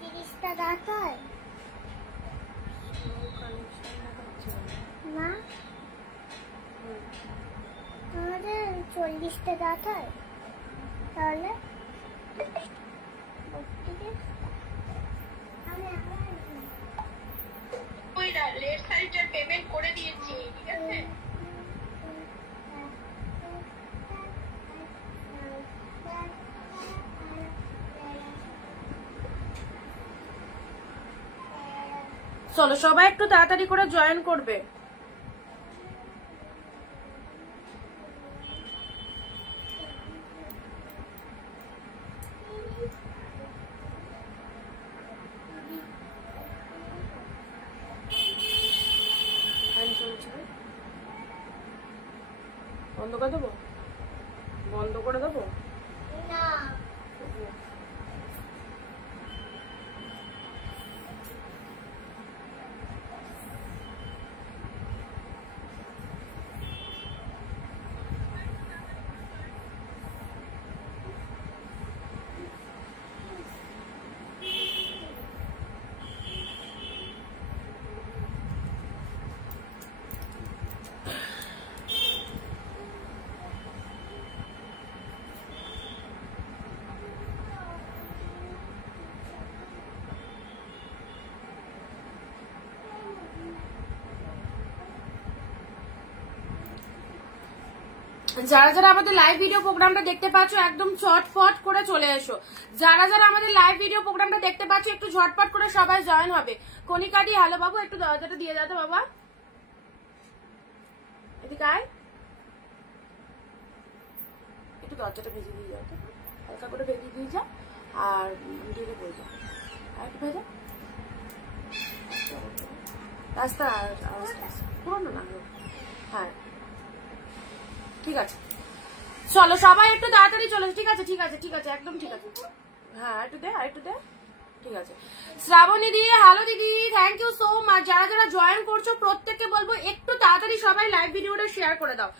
30টা দাঁত হয় না, আমাদের 40টা দাঁত হয়, তাহলে লেট সাইডের পেমেন্ট করে দিয়েছি, ঠিক আছে? চলো সবাই একটু তাড়াতাড়ি করে জয়েন করবে। বন্ধ করে দেবো, বন্ধ করে দেবো না। যারা যারা আমাদের লাইভ ভিডিও প্রোগ্রামটা দেখতে পাচ্ছ একদম চটপট করে চলে এসো। যারা যারা আমাদের লাইভ ভিডিও প্রোগ্রামটা দেখতে পাচ্ছ একটু ঝটপট করে সবাই জয়েন হবে। কনিকাদি হ্যালো বাবু, একটু দরজাটা দিয়ে দাও তো বাবা, এদিকে আয়, একটু দরজাটা ভেজে দিয়ে যাও তো, হালকা করে ভেজে দিয়ে যাও আর ভিডিওটা বলে যাও, আর একটু ভেজা রাস্তা পুরোনো না। হ্যাঁ ঠিক আছে, চলো সবাই একটু তাড়াতাড়ি চলে। ঠিক আছে ঠিক আছে ঠিক আছে, একদম ঠিক আছে। হ্যাঁ একটু দে, আর একটু দে, ঠিক আছে। শ্রাবণী দি হ্যালো দিদি, থ্যাংক ইউ সো মাচ। যারা যারা জয়েন করছো প্রত্যেককে বলবো একটু তাড়াতাড়ি সবাই লাইভ ভিডিওটা শেয়ার করে দাও,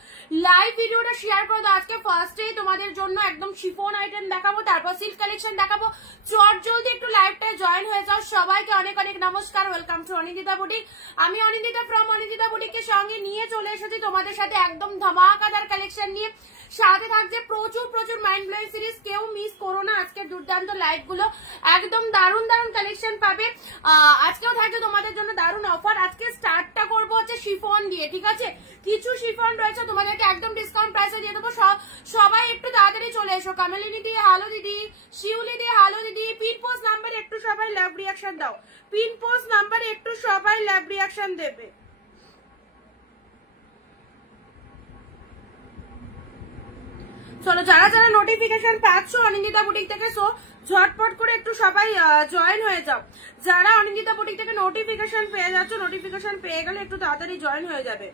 লাইভ ভিডিওটা শেয়ার করে দাও। আজকে ফার্স্টেই তোমাদের জন্য একদম শিফন আইটেম দেখাবো, তারপর সিল্ক কালেকশন দেখাবো। চট জলদি একটু লাইভটায় জয়েন হয়ে যাও। সবাইকে অনেক অনেক নমস্কার, ওয়েলকাম টু অনিন্দিতা বুটিক। আমি অনিন্দিতা ফ্রম অনিন্দিতা বুটিককে সঙ্গে নিয়ে চলে এসেছি তোমাদের সাথে একদম ধামাকাদার কালেকশন নিয়ে। সাথে থাকছে প্রচুর প্রচুর মাইন্ড ব্লোয়িং সিরিজ, কেউ মিস করো না আজকের দুর্দান্ত লাইভ গুলো, একদম দারুণ দারুণ কালেকশন পাবে। আজকেও থাকছে তোমাদের জন্য দারুণ অফার। আজকে স্টার্টটা করবো হচ্ছে শিফন দিয়ে, ঠিক আছে? কিছু শিফন রয়েছে তোমাদেরকে একদম ডিসকাউন্ট প্রাইসে দিয়ে দেবো। সবাই একটু তাড়াতাড়ি চলে এসো। কামেলিনী দি হ্যালো দিদি, শিউলি দি হ্যালো দিদি। পিন পোস্ট নাম্বারে একটু সবাই লাভ রিয়াকশন দাও, পিন পোস্ট নাম্বারে একটু সবাই লাভ রিয়াকশন দেবে। চলো যারা যারা নোটিফিকেশন পাচ্ছ অনিন্দিতা বুটিক থেকে, সো ঝটপট করে একটু সবাই জয়েন হয়ে যাও। যারা অনিন্দিতা বুটিক থেকে নোটিফিকেশন পেয়ে যাচ্ছ, নোটিফিকেশন পেয়ে গেলে একটু তাড়াতাড়ি জয়েন হয়ে যাবে।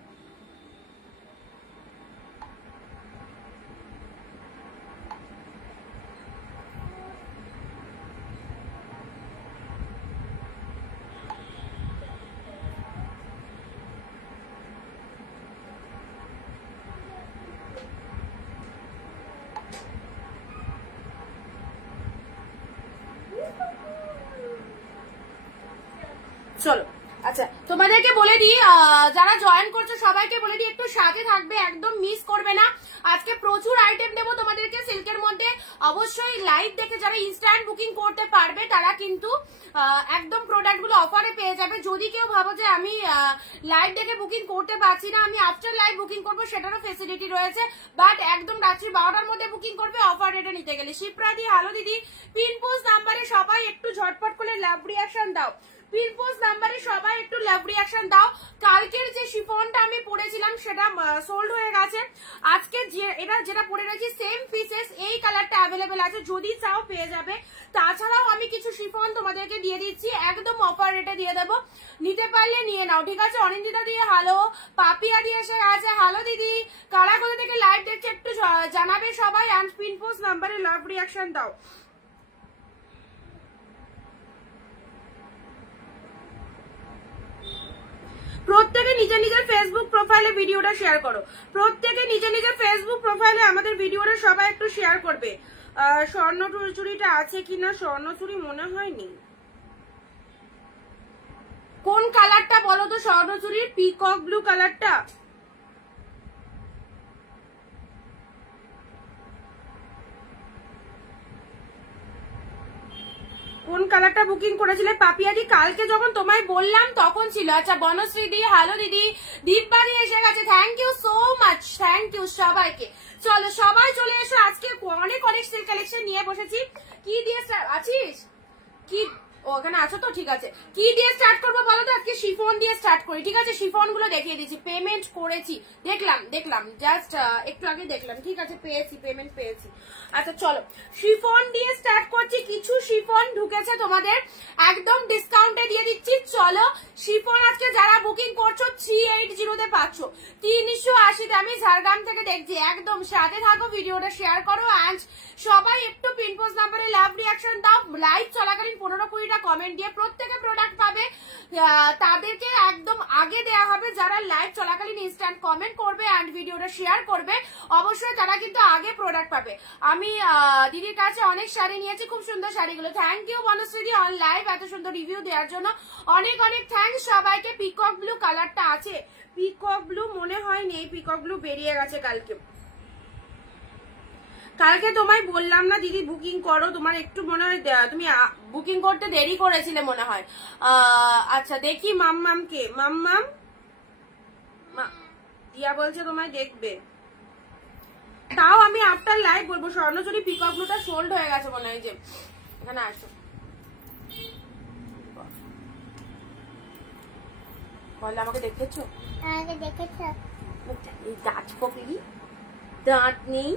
চলো আচ্ছা তোমাদেরকে বলে দিই, যারা জয়েন করছো সবাইকে বলে দিই একটু সাথে থাকবে, একদম মিস করবে না। আজকে প্রচুর আইটেম দেবো তোমাদেরকে সিল্কের মধ্যে। অবশ্যই লাইভ দেখে যারা ইনস্ট্যান্ট বুকিং করতে পারবে তারা কিন্তু একদম প্রোডাক্ট গুলো অফারে পেয়ে যাবে। যদি কেউ ভাবো যে আমি লাইভ দেখে বুকিং করতে পারছি না, আমি আফটার লাইভ বুকিং করবো, সেটারও ফেসিলিটি রয়েছে। বাট একদম রাত্রি 12টার মধ্যে বুকিং করবে অফার রেটে নিতে গেলে। শিপ্রাদি হ্যালো দিদি, পিন পোস্ট নাম্বারে সবাই একটু ঝটপট করে লাভ রিয়াকশন দাও, পিন পোস্ট নাম্বারে সবাই একটু লাভ রিয়াকশন দাও। কালকের যে শিফনটা আমি পরেছিলাম সেটা সোল্ড হয়ে গেছে। আজকে এটা যেটা পরে রয়েছি সেম পিসেস, এই কালারটা অ্যাভেলেবেল আছে, যদি চাও পেয়ে যাবে। তাছাড়াও আমি কিছু শিফন তোমাদেরকে দিয়ে দিচ্ছি, একদম অফার রেটে দিয়ে দেবো, নিতে পারলে নিয়ে নাও, ঠিক আছে? অনিন্দিতা দিয়ে হ্যালো, পাপিয়া দিয়ে এসে গেছে হ্যালো দিদি। কারা কোথা থেকে লাইভ দেখছে একটু জানাবে সবাই, অ্যান্ড পিন পোস্ট নাম্বারে লাভ রিয়াকশন দাও। প্রত্যেকে নিজের নিজের ফেসবুক প্রোফাইলে ভিডিওটা শেয়ার করো, প্রত্যেকে নিজের নিজের ফেসবুক প্রোফাইলে আমাদের ভিডিওটা সবাই একটু শেয়ার করবে। স্বর্ণ চুরিটা আছে কিনা, স্বর্ণ চুরি মনে হয়নি, কোন কালারটা বলো তো স্বর্ণচুরির? পিকক ব্লু কালারটা? কোন কালারটা বুকিং করেছিলে পাপিয়াদি? কালকে যখন তোমায় বললাম তখন ছিল। আচ্ছা বনশ্রী দি, হ্যালো দিদি। দীপবাদি এসে গেছে, thank you so much, thank you সবাইকে। চলো সবাই চলে এসো, আজকে অনেক অনেক সেল কালেকশন নিয়ে বসেছি। কি দিয়ে আছিস? কি ওখানে আছো তো? ঠিক আছে, কি দিয়ে স্টার্ট করবো বলো তো? আজকে শিফন দিয়ে স্টার্ট করি, ঠিক আছে? শিফন গুলো দেখিয়ে দিচ্ছি। পেমেন্ট করেছি, দেখলাম জাস্ট একটু আগে দেখলাম, ঠিক আছে? পেয়েছি, পেমেন্ট পেয়েছি। আচ্ছা চলো শিফন দিয়ে স্টার্ট করছি। কিছু শিফন ঢুকেছে তোমাদের একদম ডিসকাউন্টে দিয়ে দিচ্ছি। চলো শিফন আজকে যারা বুকিং করছো 380 তে পাচ্ছ, 380 আমি ঝাড়গ্রাম থেকে দেখছি। একদম সাথে থাকো, ভিডিওটা শেয়ার করো অ্যান্ড সবাই একটু পিনপোস্ট নাম্বারে লাভ রিয়াকশন দাও। লাইভ চলাকালীন 15-20টা কমেন্ট দিয়ে প্রত্যেকে প্রোডাক্ট পাবে। তাদেরকে একদম আগে দেয়া হবে যারা লাইভ চলাকালীন ইনস্ট্যান্ট কমেন্ট করবে অ্যান্ড ভিডিওটা শেয়ার করবে, অবশ্যই তারা কিন্তু আগে প্রোডাক্ট পাবে। আমি দিদির কাছে অনেক শাড়ি নিয়েছি, খুব সুন্দর শাড়িগুলো। Thank you Banashree on live এত সুন্দর রিভিউ দেওয়ার জন্য, অনেক অনেক থ্যাংকস সবাইকে। পিকক ব্লু কালারটা আছে? পিকক ব্লু মনে হয় নেই, পিকক ব্লু বেরিয়ে গেছে কালকে। কালকে তোমায় বললাম না দিদি বুকিং করো, তোমার একটু মনে হয় তুমি বুকিং করতে দেরি করেছিলে মনে হয়। আচ্ছা দেখি মাম্মামকে, মাম্মাম দিয়া বলছে তোমায় দেখবে। তাও আমি আফটার লাইভ বলবো। স্বর্ণচুরি পিকক ব্লুটা সোল্ড হয়ে গেছে মনে হয়। যে এখানে আসো, বলে আমাকে দেখেছো? আমাকে দেখেছো? এই দাঁত ফকলি, দাঁত নেই,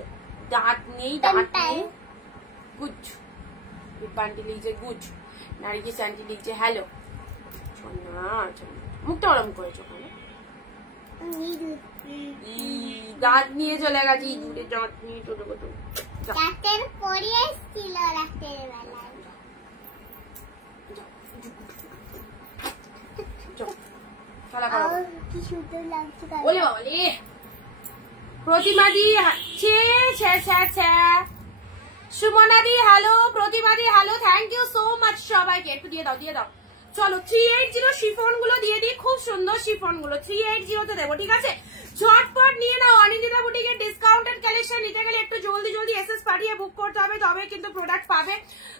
দাঁত নেই, দাঁত নেই। গুড পান্টি লিখছে গুড, নারীকে শান্তি লিখছে হ্যালো। মুখটা ওরম করেছো কেন? দাঁত নিয়ে চলে গেছি, দূরে দাঁত নিয়ে চলে গেছো। রাতের পরে এসেছিল, রাতের বেলায়। কি সুন্দর লাগছে। ওলে বাবা, প্রতিমাদি সুমনাদি হ্যালো, প্রতিমাদি hello, thank you so much সবাইকে। একটু দিয়ে দাও, দিয়ে দাও। চলো 380 শিফন গুলো দিয়ে দিই, খুব সুন্দর শিফন গুলো 380 তে দেবো, ঠিক আছে? ঝটপট নিয়ে নাও। অনিন্দিতা বুটিকের ডিসকাউন্টেড কালেকশন নিতে গেলে একটু জলদি জলদি এসএস পাঠিয়ে বুক করতে হবে, তবে কিন্তু প্রোডাক্ট পাবে।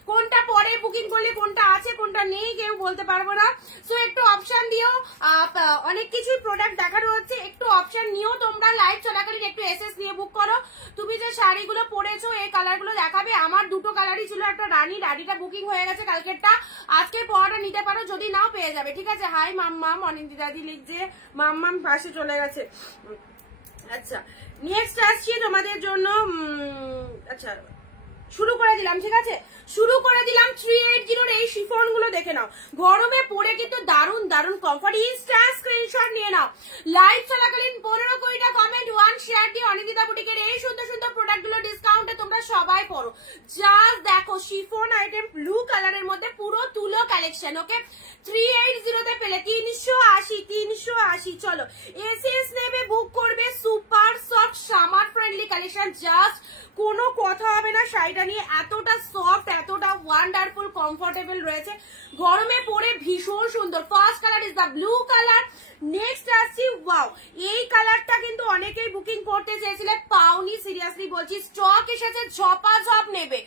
কোনটা পরে বুকিং করলে কোনটা আছে কোনটা নেই কেউ বলতে পারবো না। সো একটু অপশন দিও, অনেক কিছু প্রোডাক্ট দেখানো হচ্ছে, একটু অপশন নিও তোমরা। লাইভ চলাকালীন একটু এসএস নিয়ে বুক করো। তুমি যে শাড়িগুলো পরেছো এই কালারগুলো দেখাবে। আমার দুটো কালারই ছিল, একটা রানীটা বুকিং হয়ে গেছে কালকেরটা, আজকে পরাটা নিতে পারো, যদি নাও পেয়ে যাবে, ঠিক আছে? হাই মাম্মাম, অনিন্দিতাদি লিখছে মাম্মাম পাশে চলে গেছে। আচ্ছা নেক্সট আসছি তোমাদের জন্য। আচ্ছা শুরু করে দিলাম, ঠিক আছে? শুরু করে দিলাম 380 এই শিফন গুলো দেখে নাও। গরমে পরে কিন্তু দারুন দারুন কমফর্ট। ইনস্ট্যান্ট স্ক্রিনশট নিয়ে নাও। লাইভ চলাকালীন 15-20টা কমেন্ট, 1 শেয়ার দিয়ে অনিন্দিতা বুটিকের এই সুন্দর সুন্দর প্রোডাক্ট গুলো ডিসকাউন্টে তোমরা সবাই পড়ো। জাস্ট দেখো শিফন আইটেম ব্লু কালারের মধ্যে পুরো তুলো কালেকশন। ওকে 380 তে পেলে 380। চলো এসএস নেবে, বুক করবে। Super soft summer friendly collection, just কোনো কথা হবে না শাড়িটা নিয়ে। এতটা সফট, এতটা ওয়ান্ডারফুল কমফোর্টেবল রয়েছে, গরমে পরে ভীষণ সুন্দর। First colour is the blue colour. Next আসছি, ওয়াও এই কালারটা কিন্তু অনেকেই বুকিং করতে চেয়েছিলে, পাওনি। সিরিয়াসলি বলছি, স্টক এসেছে, ঝপাঝপ নেবে।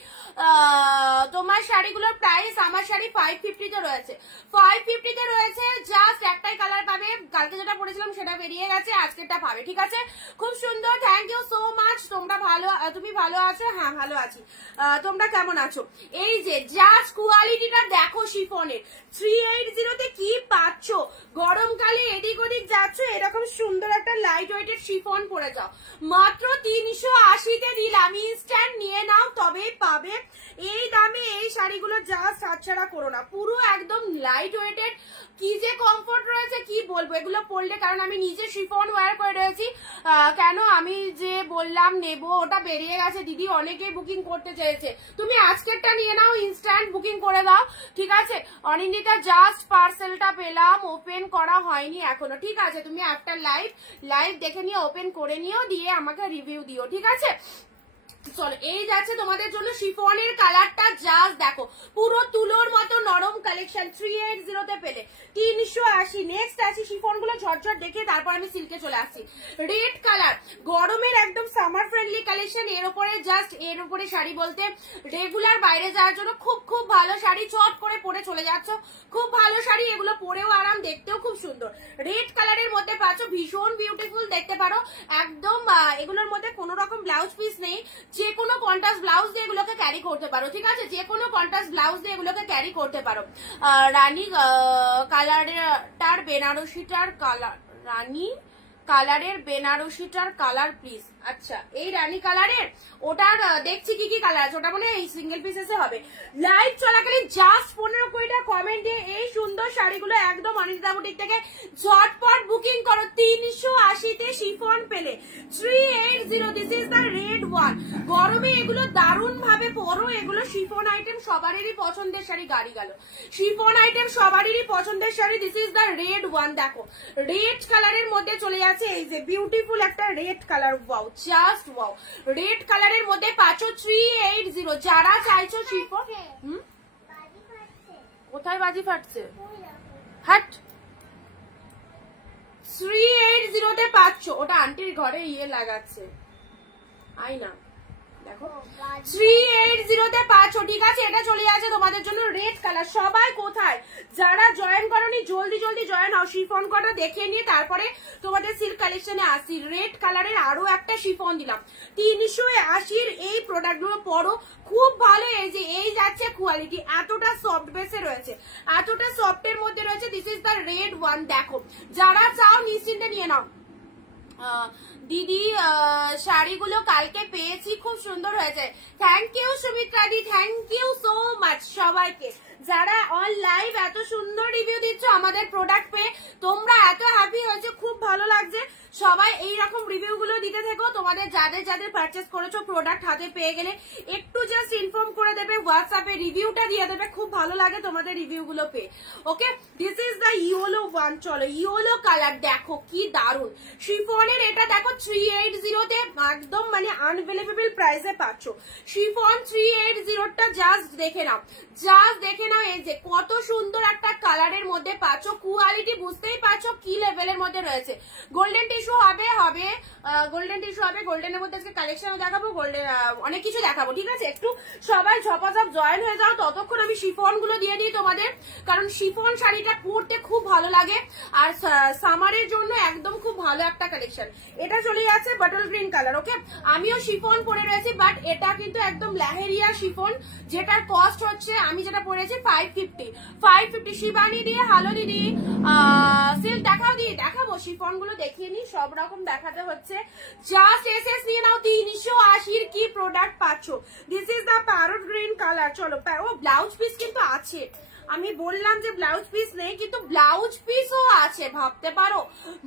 তোমার শাড়িগুলোর প্রাইস, আমার শাড়ি 550 তে রয়েছে, 550 তে রয়েছে। জাস্ট একটাই কালার পাবে, কালকে যেটা পরেছিলাম সেটা বেরিয়ে গেছে, আজকেরটা পাবে, ঠিক আছে? খুব সুন্দর, থ্যাংক ইউ সো মাচ। তোমরা ভালো, তুমি ভালো আছো? হ্যাঁ ভালো আছি। তোমরা কেমন আছো? এই যে জাস্ট কোয়ালিটিটা দেখো শিফনের। 380 তে কি পাচ্ছ? গরমকালে এদিক ওদিক যাচ্ছ, এরকম সুন্দর একটা লাইট ওয়েটেড শিফন পরে যাও। মাত্র 380 তে দিলাম। ইনস্ট্যান্ট নিয়ে নাও, তবেই পাবে। এই দামে এই শাড়িগুলো জাস্ট হাতছাড়া করো না। পুরো একদম লাইট ওয়েটেড, কি যে কমফোর্ট রয়েছে কি বলবো এগুলো পরলে। কারণ আমি নিজে শিফন ওয়্যার করে রয়েছি। কেন আমি যে বললাম নেবো, ওটা বেরিয়ে গেছে দিদি, অনেকেই বুকিং করতে চেয়েছে। তুমি আজকেরটা নিয়ে নাও, ইনস্ট্যান্ট বুকিং করে দাও, ঠিক আছে? অনিন্দিতা জাস্ট পার্সেলটা পেলাম, ওপেন করা হয়নি এখনো, ঠিক আছে? তুমি আফটার লাইভ দেখে নিও, ওপেন করে নিও, দিয়ে আমাকে রিভিউ দিও, ঠিক আছে? চলো এই যাচ্ছে তোমাদের জন্য শিফনের কালারটা, জাস্ট দেখো পুরো তুলোর মতো নরম কালেকশন 380 তে পেলে 380। নেক্সট আছে শিফন গুলো ঝটঝট দেখে তারপর আমি সিল্কে চলে আসছি। রেড কালার, গরমের একদম সামার ফ্রেন্ডলি কালেকশন। এর উপরে জাস্ট এর উপরে শাড়ি বলতে রেগুলার বাইরে যাওয়ার জন্য খুব খুব ভালো শাড়ি, চট করে পরে চলে যাচ্ছ, খুব ভালো শাড়ি। এগুলো পরেও আরাম, দেখতেও খুব সুন্দর। রেড কালারের মধ্যে পাচ্ছ, ভীষণ বিউটিফুল, দেখতে পারো একদম। এগুলোর মধ্যে কোনো রকম ব্লাউজ পিস নেই, যে কোনো কন্ট্রাস্ট ব্লাউজ দিয়ে এগুলোকে ক্যারি করতে পারো, ঠিক আছে, যে কোনো কন্ট্রাস্ট ব্লাউজ দিয়ে এগুলোকে ক্যারি করতে পারো। রানী কালারটার বেনারসিটার কালার, রানী কালারের বেনারসিটার কালার প্লিজ। আচ্ছা এই রানী কালারের ওটার দেখছি কি কি কালার আছে, ওটা মনে হয় সিঙ্গেল পিসেসে হবে। লাইভ চলাকালীন জাস্ট 15-20টা কমেন্ট দিয়ে এই সুন্দর শাড়িগুলো একদম অনিতা বুটিক থেকে ঝটপট বুকিং করো। 380 তে শিফন পেলে 380। This is the red one. গরমে এগুলো দারুণ ভাবে পরো, এগুলো শিফন আইটেম সবারই পছন্দের শাড়ি। গাড়ি গেল, শিফন আইটেম সবারই পছন্দের sari. This is the red one. দেখো রেড কালারের মধ্যে চলে যাচ্ছে এই যে বিউটিফুল একটা red colour. Wow, just wow. Red কালারের মধ্যে পাচ্ছ 380। যারা চাইছো শিফন, কোথায় বাজি ফাটছে, হাট 380 তে পাচ্ছ। ওটা আন্টির ঘরে ইয়ে লাগাচ্ছে, আইনা দেখো 380 তে পাচ্ছ, ঠিক আছে। এটা চলে যাচ্ছে তোমাদের জন্য রেড কালার। সবাই কোথায়, যারা জয়েন করনি জলদি জলদি জয়েন হও। শিফন কটা দেখে নিয়ে তারপরে তোমাদের সিল্ক কালেকশনে আসি। রেড কালারের আরো একটা শিফন দিলাম। 380-র এই প্রোডাক্টগুলো পরো, খুব ভালো। এই যে এই যাচ্ছে কোয়ালিটি, এতটা সফট বেসে রয়েছে, এতটা সফটের মধ্যে রয়েছে। This is the red one. দেখো যারা চাও নিশ্চিন্তে নিয়ে নাও। দিদি শাড়িগুলো কালকে পেয়েছি, খুব সুন্দর হয়েছে। থ্যাংক ইউ সুমিত্রা দি, থ্যাংক ইউ সো মাচ সবাইকে যারা অন লাইভ এত সুন্দর রিভিউ দিচ্ছ আমাদের প্রোডাক্ট পেয়ে। তোমরা এত হ্যাপি হয়েছে, খুব ভালো লাগছে। সবাই এইরকম রিভিউ গুলো দিতে থেকো। তোমাদের যাদের যাদের পারচেস করেছো প্রোডাক্ট হাতে পেয়ে গেলে একটু জাস্ট ইনফর্ম করে দেবে, হোয়াটসঅ্যাপে রিভিউটা দিয়ে দেবে। খুব ভালো লাগে তোমাদের রিভিউ গুলো পেয়ে। Okay, this is the yellow one. চলো ইয়েলো কালার দেখো কি দারুন শিফনের। এটা দেখো 380 তে একদম মানে আনবিলিভেবল প্রাইসে পাচ্ছ। শিফন 380টা জাস্ট দেখে নাও, জাস্ট দেখে নাও। এই যে কত সুন্দর একটা কালারের মধ্যে পাচ্ছ, কোয়ালিটি বুঝতেই পারছো কি লেভেলের মধ্যে রয়েছে। গোল্ডেন টিস্যু হবে, গোল্ডেন টিস্যু হবে। গোল্ডেনের মধ্যে আজকে কালেকশনও দেখাবো, গোল্ডেন অনেক কিছু দেখাবো, ঠিক আছে। একটু সবাই ঝপাঝপ জয়েন হয়ে যাও, ততক্ষণ আমি শিফন গুলো দিয়ে দিই তোমাদের, কারণ শিফন শাড়িটা পরতে খুব ভালো লাগে আর সামারের জন্য একদম খুব ভালো একটা কালেকশন। এটা চলে যাচ্ছে বটল গ্রিন কালার। ওকে, আমিও শিফন পরে রয়েছি, বাট এটা কিন্তু একদম লেহেরিয়া শিফন, যেটার কস্ট হচ্ছে আমি যেটা পরেছি 550। শিবানী দিয়ে হ্যালো দিদি, সিল্ক দেখাও দিয়ে দেখাবো। শিফন গুলো দেখিয়ে নি, সব রকম দেখাতে হচ্ছে। জাস্ট এসএস নিয়ে নাও। 380-র কি প্রোডাক্ট পাচ্ছ। This is the parrot green colour. চলো, ও ব্লাউজ পিস কিন্তু আছে, আমি বললাম যে ব্লাউজ পিস নেই, কিন্তু ব্লাউজ পিসও আছে, ভাবতে পারো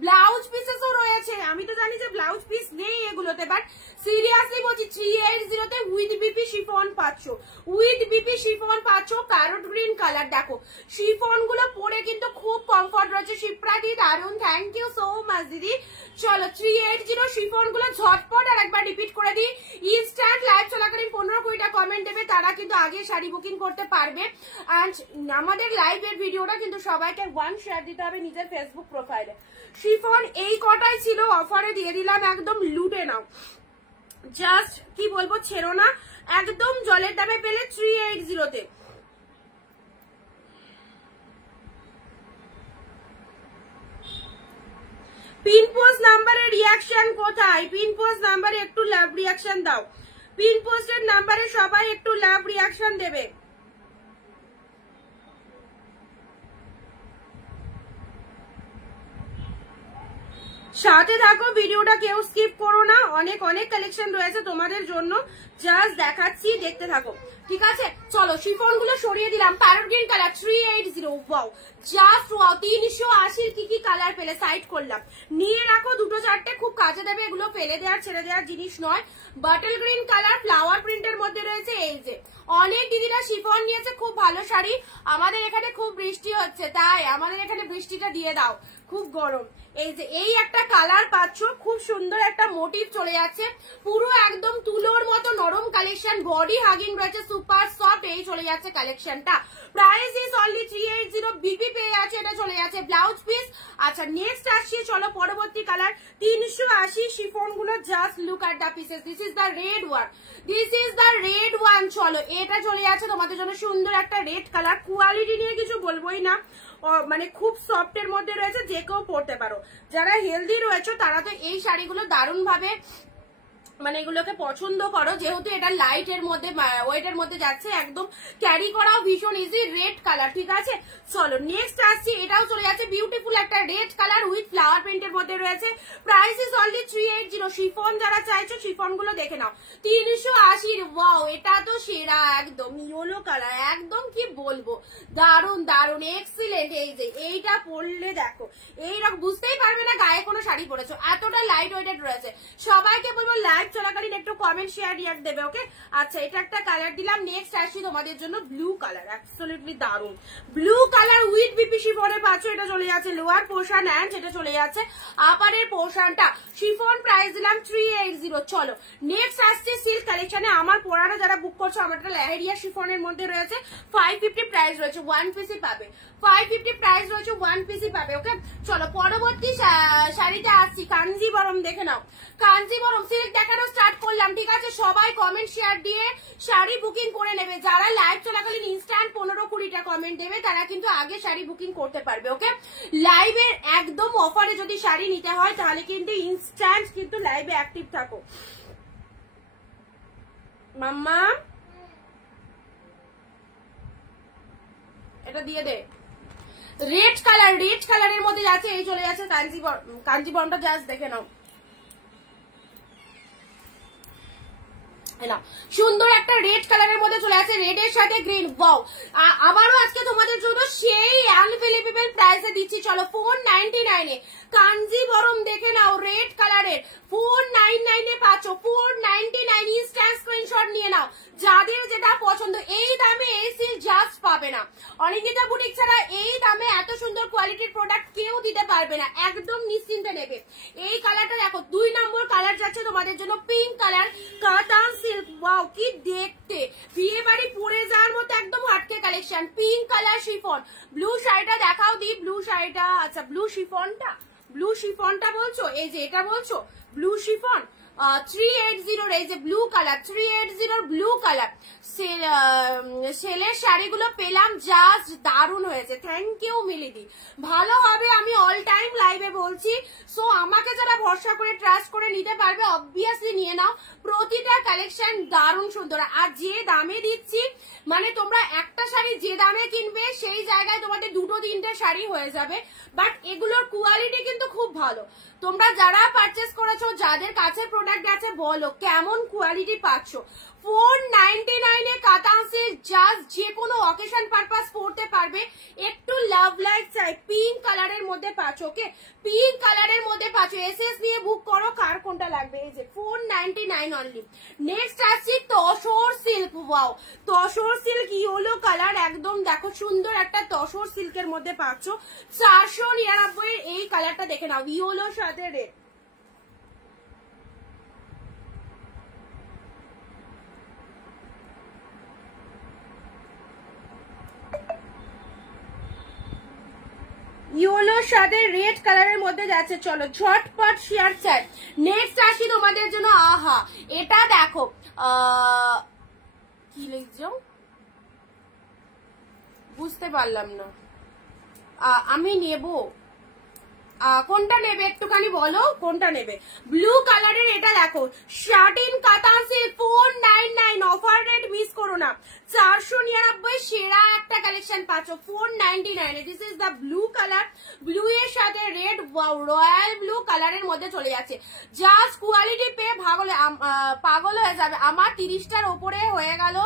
ব্লাউজ পিসেসও রয়েছে। আমি তো জানি যে ব্লাউজ পিস নেই এগুলোতে, বাট সিরিয়াসলি বলছি 380 তে উইথ বিপি শিফন পাচ্ছ, উইথ বিপি শিফন পাচ্ছ প্যারট গ্রিন কালার। দেখো শিফন গুলো পরে কিন্তু খুব কমফর্ট রয়েছে। শিপ্রাদি দারুন, থ্যাংক ইউ সো মাচ দিদি। চলো 380 শিফন গুলো ঝটপট আর একবার রিপিট করে দিই। ইনস্ট্যান্ট লাইভ চলাকালীন 15-20টা কমেন্ট দেবে, তারা কিন্তু আগে শাড়ি বুকিং করতে পারবে। অ্যান্ড আমাদের লাইভের ভিডিওটা কিন্তু সবাইকে 1 শেয়ার দিতে হবে নিজের ফেসবুক প্রোফাইলে। শিফন এই কটাই ছিল, অফারে দিয়ে দিলাম, একদম লুটে নাও। জাস্ট কি বলবো, ছেড়ো না, একদম জলের দামে পেলে 380 তে। পিন পোস্ট নাম্বারের রিয়াকশন কোথায়? পিন পোস্ট নাম্বারে একটু লাভ রিয়াকশন দাও। পিন পোস্টের নাম্বারে সবাই একটু লাভ রিয়াকশন দেবে। সাথে থাকো, ভিডিওটা কেউ স্কিপ করো না, অনেক অনেক কালেকশন রয়েছে তোমাদের জন্য, জাস্ট দেখাচ্ছি, দেখতে থাকো। ঠিক আছে চলো শিফন গুলো সরিয়ে দিলাম। Parrot green colour 380, wow just wow. 380 কি কি কালার পেলে সাইড করলাম, নিয়ে রাখো দুটো চারটে, খুব কাজে দেবে, এগুলো ফেলে দেওয়ার ছেড়ে দেওয়ার জিনিস নয়। বাটল গ্রিন কালার ফ্লাওয়ার প্রিন্টের মধ্যে রয়েছে। এই যে অনেক দিদিরা শিফন নিয়েছে, খুব ভালো শাড়ি। আমাদের এখানে খুব বৃষ্টি হচ্ছে, তাই আমাদের এখানে বৃষ্টিটা দিয়ে দাও, খুব গরম। এই যে এই একটা কালার পাচ্ছ, খুব সুন্দর একটা মোটিভ চলে যাচ্ছে, পুরো একদম তুলোর মতো নরম কালেকশন, বডি হাগিং রয়েছে, সুপার সফট। এই চলে যাচ্ছে কালেকশনটা। প্রাইস ইজ অনলি 380, বিপি পেয়ে আছে, এটা চলে যাচ্ছে ব্লাউজ পিস। আচ্ছা নেক্সট আসছি, চলো পরবর্তী কালার 380 শিফন গুলো। Just look at the pieces, this is the red one, this is the red one. চলো এটা চলে যাচ্ছে তোমাদের জন্য সুন্দর একটা রেড কালার। কোয়ালিটি নিয়ে কিছু বলবোই না, মানে খুব সফট এর মধ্যে রয়েছে, যে কেউ পরতে পারো। যারা হেলদি রয়েছে তারা তো এই শাড়িগুলো দারুণ ভাবে মানে এগুলোকে পছন্দ করো, যেহেতু এটা লাইট এর মধ্যে ওয়েটের মধ্যে যাচ্ছে, একদম ক্যারি করাও ভীষণ ইজি। রেড কালার, ঠিক আছে চলো নেক্সট আসছি, এটাও চলে যাচ্ছে বিউটিফুল একটা রেড কালার উইথ ফ্লাওয়ার প্রিন্টের মধ্যে রয়েছে। Price is only 380। শিফন যারা চাইছো শিফন গুলো দেখে নাও 380। ওয়াও এটা তো সেরা, একদম ইয়েলো কালার, একদম কি বলবো দারুন দারুন এক্সিলেন্ট। এই যে এইটা পরলে দেখো এইরকম বুঝতেই পারবে না গায়ে কোনো শাড়ি পরেছো, এতটা লাইট ওয়েটেড রয়েছে। সবাইকে বলবো লাইভ চলাকালীন একটু কমেন্ট শেয়ার রিয়াক্ট দেবে, ওকে। আচ্ছা এটা একটা কালার দিলাম। নেক্সট আসছি তোমাদের জন্য ব্লু কালার, অ্যাবসলিউটলি দারুন ব্লু কালার উইথ বিপি শিফনে পাচ্ছ। এটা চলে যাচ্ছে লোয়ার পোর্শন অ্যান্ড এটা চলে যাচ্ছে আপারের পোর্শনটা। শিফন প্রাইস দিলাম 380। চলো নেক্সট আসছে সিল্ক কালেকশনে। আমার পরানো যারা বুক করছো, আমারটা লেহেরিয়া শিফনের মধ্যে রয়েছে, 550 প্রাইস রয়েছে, 1 পিসই পাবে, 550 প্রাইস রয়েছে, 1 পিসই পাবে, ওকে। চলো পরবর্তী শাড়িতে আসছি, কাঞ্জিবরম দেখে নাও। কাঞ্জিবরম সিল্ক দেখানো স্টার্ট করলাম, ঠিক আছে সবাই কমেন্ট শেয়ার দিয়ে শাড়ি বুকিং করে নেবে। যারা লাইভ চলাকালীন ইনস্ট্যান্ট 15-20টা কমেন্ট দেবে তারা কিন্তু আগে শাড়ি বুকিং করতে পারবে, ওকে। লাইভের একদম অফারে যদি শাড়ি নিতে হয় তাহলে কিন্তু ইনস্ট্যান্ট কিন্তু লাইভে অ্যাক্টিভ থাকো। মাম্মা এটা দিয়ে দে। রেড কালার, রেড কালারের মধ্যে যাচ্ছে, এই চলে যাচ্ছে কাঞ্জিবরমটা, জাস্ট দেখে নাও সুন্দর একটা রেড কালারের মধ্যে চলে আসে, রেড এর সাথে গ্রিন। ওয়াও আবারও আজকে তোমাদের জন্য সেই আনবিলিভেবল প্রাইসে দিচ্ছি। চলো 499 এ কাঞ্জিবরম দেখে নাও, রেড কালারের 499 এ পাচ্ছ, 499 ইনস্ট্যান্ট স্ক্রিনশট নিয়ে নাও। যাদের যেটা পছন্দ, এই দামে এই সিল জাস্ট পাবে না। অনিন্দিতা বুটিক ছাড়া এই দামে এত সুন্দর কোয়ালিটির প্রোডাক্ট কেউ দিতে পারবে না, একদম নিশ্চিন্তে নেবে। এই কালারটা দেখো, 2 নম্বর কালার যাচ্ছে তোমাদের জন্য pink colour, katan silk. Wow কি দেখতে, বিয়ে বাড়ি পরে যাওয়ার মতো একদম হাটকে collection. Pink colour chiffon, blue শাড়িটা দেখাও দি, ব্লু শাড়িটা। আচ্ছা ব্লু শিফনটা, ব্লু শিফনটা বলছো, এই যে এটা বলছো ব্লু শিফন 380 এই যে ব্লু কালার, 380 ব্লু কালার সেলের শাড়িগুলো পেলাম, জাস্ট দারুণ হয়েছে। থ্যাংক ইউ মিলিদি, ভালো হবে আমি অল টাইম লাইভে বলছি। সো আমাকে যারা ভরসা করে ট্রাস্ট করে নিতে পারবে অবভিয়াসলি নিয়ে নাও, প্রতিটা কালেকশন দারুণ সুন্দর। আর যে দামে দিচ্ছি, মানে তোমরা একটা শাড়ি যে দামে কিনবে সেই জায়গায় তোমাদের 2-3টে শাড়ি হয়ে যাবে। বাট এগুলোর কোয়ালিটি কিন্তু খুব ভালো। তোমরা যারা পারচেস করেছো, যাদের কাছে প্রোডাক্ট আছে, বলো কেমন কোয়ালিটি পাচ্ছ। 499 এ কাতান সিল্ক, জাস্ট যে কোনো অকেশন পারপাস পরতে পারবে। একটু লাভ লাইট চাই, পিঙ্ক কালারের মধ্যে পাচ্ছ, ওকে পিঙ্ক কালারের মধ্যে পাচ্ছ। এসএস নিয়ে বুক করো কার কোনটা লাগবে। এই যে 499 অনলি। নেক্সট আসছি tussar silk. Wow tussar silk yellow colour, একদম দেখো সুন্দর একটা তসর সিল্কের মধ্যে পাচ্ছ। 499 এই কালারটা দেখে নাও, ইয়েলোর সাথে রেড। ইয়েলোর সাথে রেড কালারের মধ্যে যাচ্ছে। চলো ঝটপট শেয়ার চাই। নেক্সট আসি তোমাদের জন্য, আহা এটা দেখো কি লিখছো বুঝতে পারলাম না, আমি নেব কোনটা নেবে একটুখানি বলো, কোনটা নেবে। ব্লু কালারের এটা দেখো, শার্টিন কাতান সিল্ক 499 অফার রেট মিস করো না। 499 সেরা একটা কালেকশন পাচ্ছ 499 এ। This is the blue colour, blue এর সাথে রেড। ওয়াও রয়্যাল ব্লু কালারের মধ্যে চলে যাচ্ছে। জাস্ট কোয়ালিটি পেয়ে পাগল হয়ে যাবে। আমার 30টার ওপরে হয়ে গেল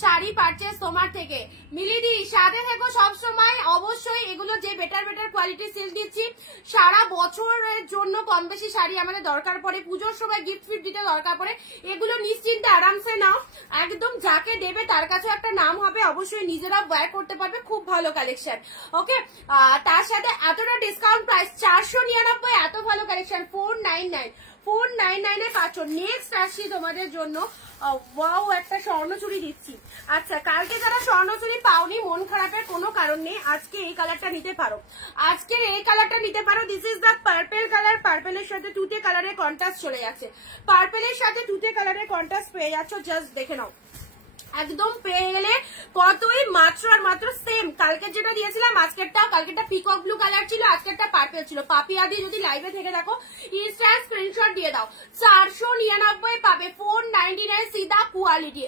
শাড়ি পারচেস তোমার থেকে। মিলিদি সাথে থেকো সব সময়, অবশ্যই এগুলো যে বেটার কোয়ালিটি সেল দিচ্ছি, সারা বছরের জন্য কম বেশি শাড়ি আমাদের দরকার পড়ে, পুজোর সময় গিফট ফিফট দিতে দরকার পড়ে, এগুলো নিশ্চিন্তে আরামসে নাও, একদম যাকে দেবে তার কাছে একটা নাম হবে, অবশ্যই নিজেরা ওয়্যার করতে পারবে, খুব ভালো কালেকশন। ওকে, তার সাথে এতটা ডিসকাউন্ট প্রাইস 499, এত ভালো কালেকশন 499 এ পাচ্ছ। নেক্সট আসছি তোমাদের জন্য, ওয়াও একটা স্বর্ণচুড়ি দিচ্ছি। আচ্ছা, কালকে যারা স্বর্ণচুড়ি পাওনি মন খারাপের কোনো কারণ নেই, আজকে এই কালারটা নিতে পারো, আজকের এই কালারটা নিতে পারো। This is the purple colour, পার্পেলের সাথে তুতে কালারের কন্ট্রাস্ট চলে যাচ্ছে, পার্পেলের সাথে তুতে কালারের কন্ট্রাস্ট পেয়ে যাচ্ছ, জাস্ট দেখে নাও, একদম পেয়ে গেলে কতই মাত্র আর মাত্র সেম। কালকে যেটা দিয়েছিলাম আজকেরটাও, কালকেরটা পিকক ব্লু কালার ছিল, আজকেরটা পার্পেল ছিল। পাপিয়া দিয়ে যদি লাইভে থেকে দেখো ইনস্ট্যান্ট স্ক্রিনশট দিয়ে দাও, 499 পাবে, 499 সিধা কোয়ালিটি,